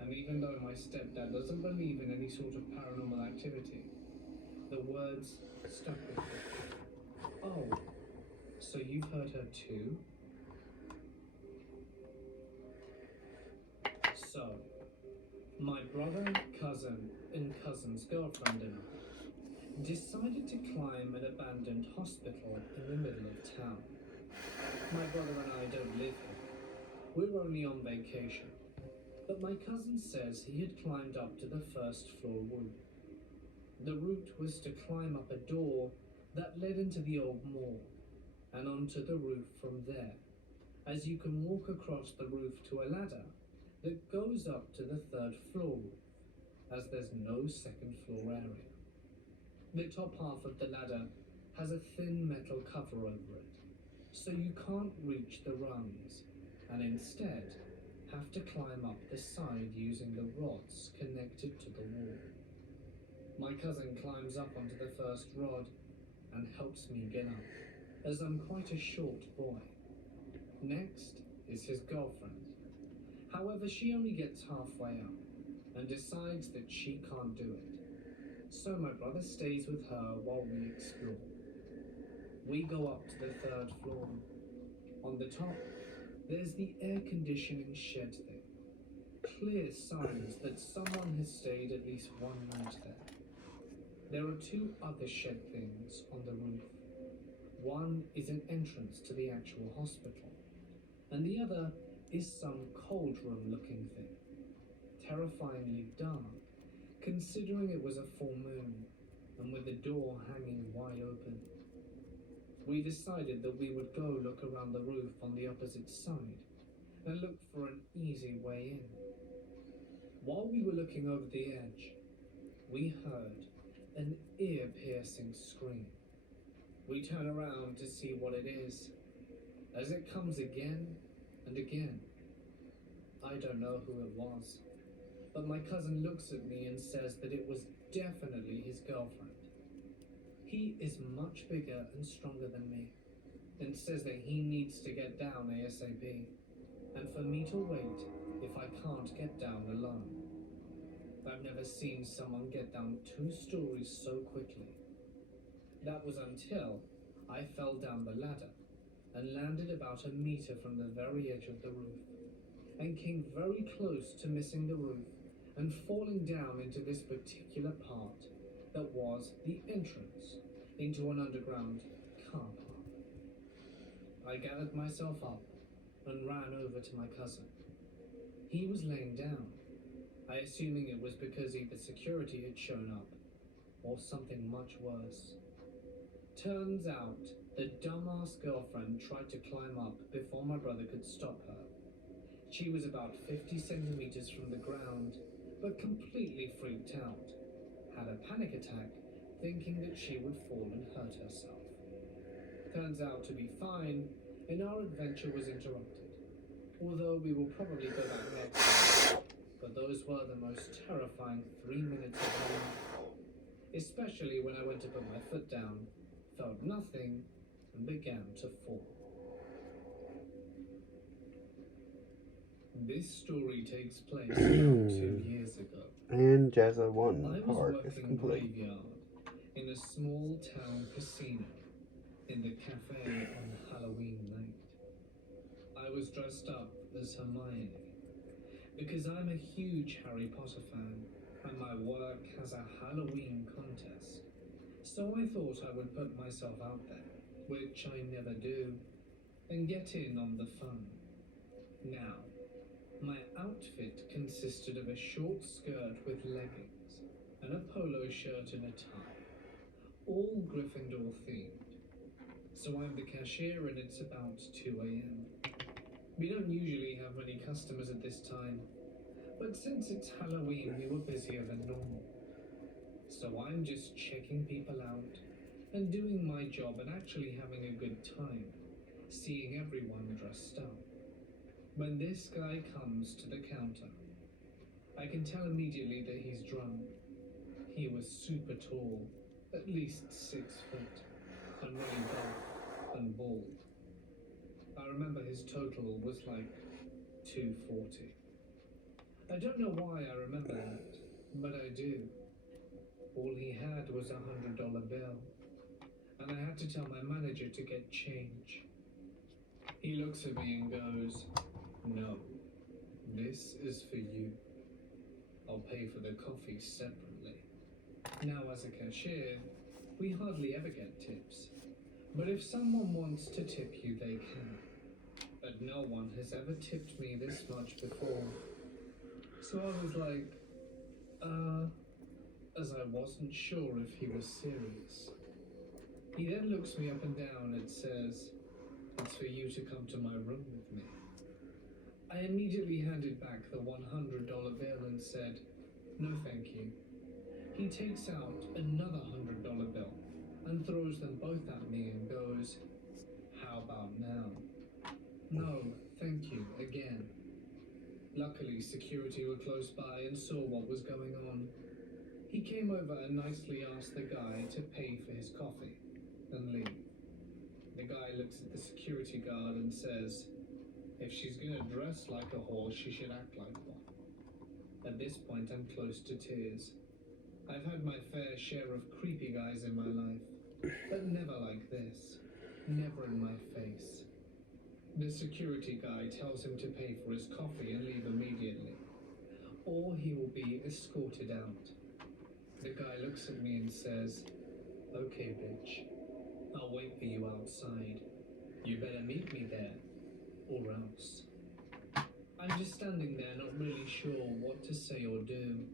and even though my stepdad doesn't believe in any sort of paranormal activity, the words stuck with him. Oh, so you've heard her too? So, my brother, cousin, and cousin's girlfriend and I decided to climb an abandoned hospital in the middle of town. My brother and I don't live here. We're only on vacation. But my cousin says he had climbed up to the first floor roof. The route was to climb up a door that led into the old morgue and onto the roof from there, as you can walk across the roof to a ladder that goes up to the third floor roof, as there's no second floor area. The top half of the ladder has a thin metal cover over it, so you can't reach the rungs, and instead have to climb up the side using the rods connected to the wall. My cousin climbs up onto the first rod and helps me get up, as I'm quite a short boy. Next is his girlfriend. However, she only gets halfway up. and decides that she can't do it. So my brother stays with her while we explore. We go up to the third floor. On the top, there's the air conditioning shed thing. Clear signs that someone has stayed at least 1 night there. There are two other shed things on the roof. One is an entrance to the actual hospital, and the other is some cold room looking thing. Terrifyingly dark, considering it was a full moon, and with the door hanging wide open. We decided that we would go look around the roof on the opposite side and look for an easy way in. While we were looking over the edge, we heard an ear-piercing scream. We turn around to see what it is, as it comes again and again. I don't know who it was, but my cousin looks at me and says that it was definitely his girlfriend. He is much bigger and stronger than me, and says that he needs to get down ASAP, and for me to wait if I can't get down alone. I've never seen someone get down 2 stories so quickly. That was until I fell down the ladder and landed about a meter from the very edge of the roof, and came very close to missing the roof and falling down into this particular part that was the entrance into an underground car park. I gathered myself up and ran over to my cousin. He was laying down, I assuming it was because either security had shown up or something much worse. Turns out the dumbass girlfriend tried to climb up before my brother could stop her. She was about 50 centimeters from the ground, but completely freaked out. Had a panic attack, thinking that she would fall and hurt herself. Turns out to be fine, and our adventure was interrupted. Although we will probably go back next time, but those were the most terrifying 3 minutes of my life. Especially when I went to put my foot down, felt nothing, and began to fall. This story takes place about 2 years ago. And Jazza 1 I was part is working complete. graveyard in a small town casino in the cafe on Halloween night. I was dressed up as Hermione because I'm a huge Harry Potter fan and my work has a Halloween contest. So I thought I would put myself out there, which I never do, and get in on the fun. Now, my outfit consisted of a short skirt with leggings and a polo shirt and a tie, all Gryffindor themed. So I'm the cashier and it's about 2 a.m. We don't usually have many customers at this time, but since it's Halloween, we were busier than normal. So I'm just checking people out and doing my job and actually having a good time, seeing everyone dressed up. When this guy comes to the counter, I can tell immediately that he's drunk. He was super tall, at least 6 foot, and really buff and bald. I remember his total was like 240. I don't know why I remember that, but I do. All he had was a $100 bill, and I had to tell my manager to get change. He looks at me and goes, "No, this is for you. I'll pay for the coffee separately." Now, as a cashier, we hardly ever get tips, but if someone wants to tip you, they can. But no one has ever tipped me this much before. So I was like, as I wasn't sure if he was serious. He then looks me up and down and says, "It's for you to come to my room with me." I immediately handed back the $100 bill and said, "No, thank you." He takes out another $100 bill and throws them both at me and goes, "How about now?" "No, thank you," again. Luckily, security were close by and saw what was going on. He came over and nicely asked the guy to pay for his coffee and leave. The guy looks at the security guard and says, "If she's gonna dress like a horse, she should act like one." At this point, I'm close to tears. I've had my fair share of creepy guys in my life, but never like this. Never in my face. The security guy tells him to pay for his coffee and leave immediately, or he will be escorted out. The guy looks at me and says, "Okay, bitch, I'll wait for you outside. You better meet me there, or else." I'm just standing there not really sure what to say or do,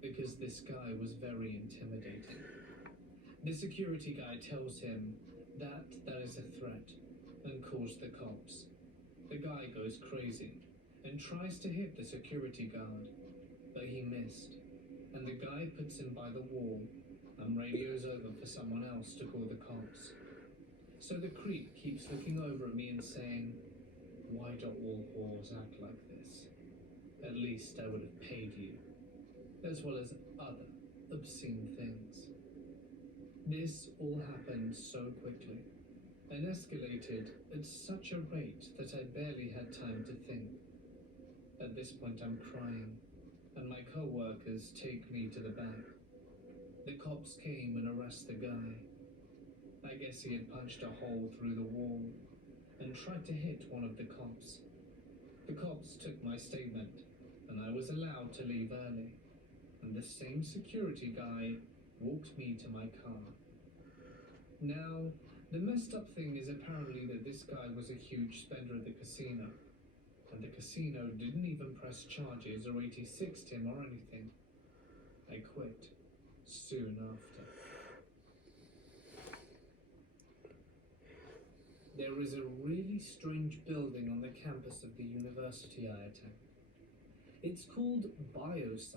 because this guy was very intimidating. The security guy tells him that that is a threat and calls the cops. The guy goes crazy and tries to hit the security guard, but he missed, and the guy puts him by the wall and radios over for someone else to call the cops. So the creep keeps looking over at me and saying, "Why do all whores act like this? At least I would have paid you," as well as other obscene things. This all happened so quickly and escalated at such a rate that I barely had time to think. At this point, I'm crying, and my co-workers take me to the back. The cops came and arrest the guy. I guess he had punched a hole through the wall and tried to hit one of the cops. The cops took my statement, and I was allowed to leave early, and the same security guy walked me to my car. Now, the messed up thing is apparently that this guy was a huge spender at the casino, and the casino didn't even press charges or 86'd him or anything. I quit soon after. There is a really strange building on the campus of the university I attend. It's called Biosci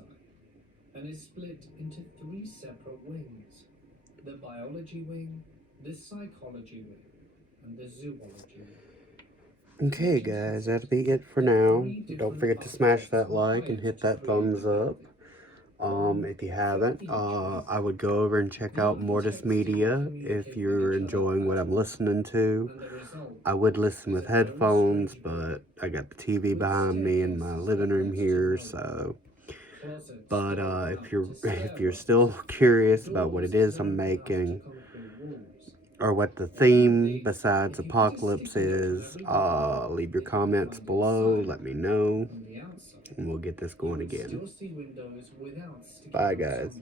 and is split into 3 separate wings: the biology wing, the psychology wing, and the zoology wing. Okay, guys, that'll be it for now. Don't forget to smash that like and hit that thumbs up. If you haven't, I would go over and check out Mortis Media if you're enjoying what I'm listening to. I would listen with headphones, but I got the TV behind me in my living room here, so. But if you're still curious about what it is I'm making, or what the theme besides apocalypse is, leave your comments below. Let me know, and we'll get this going again. Bye, guys.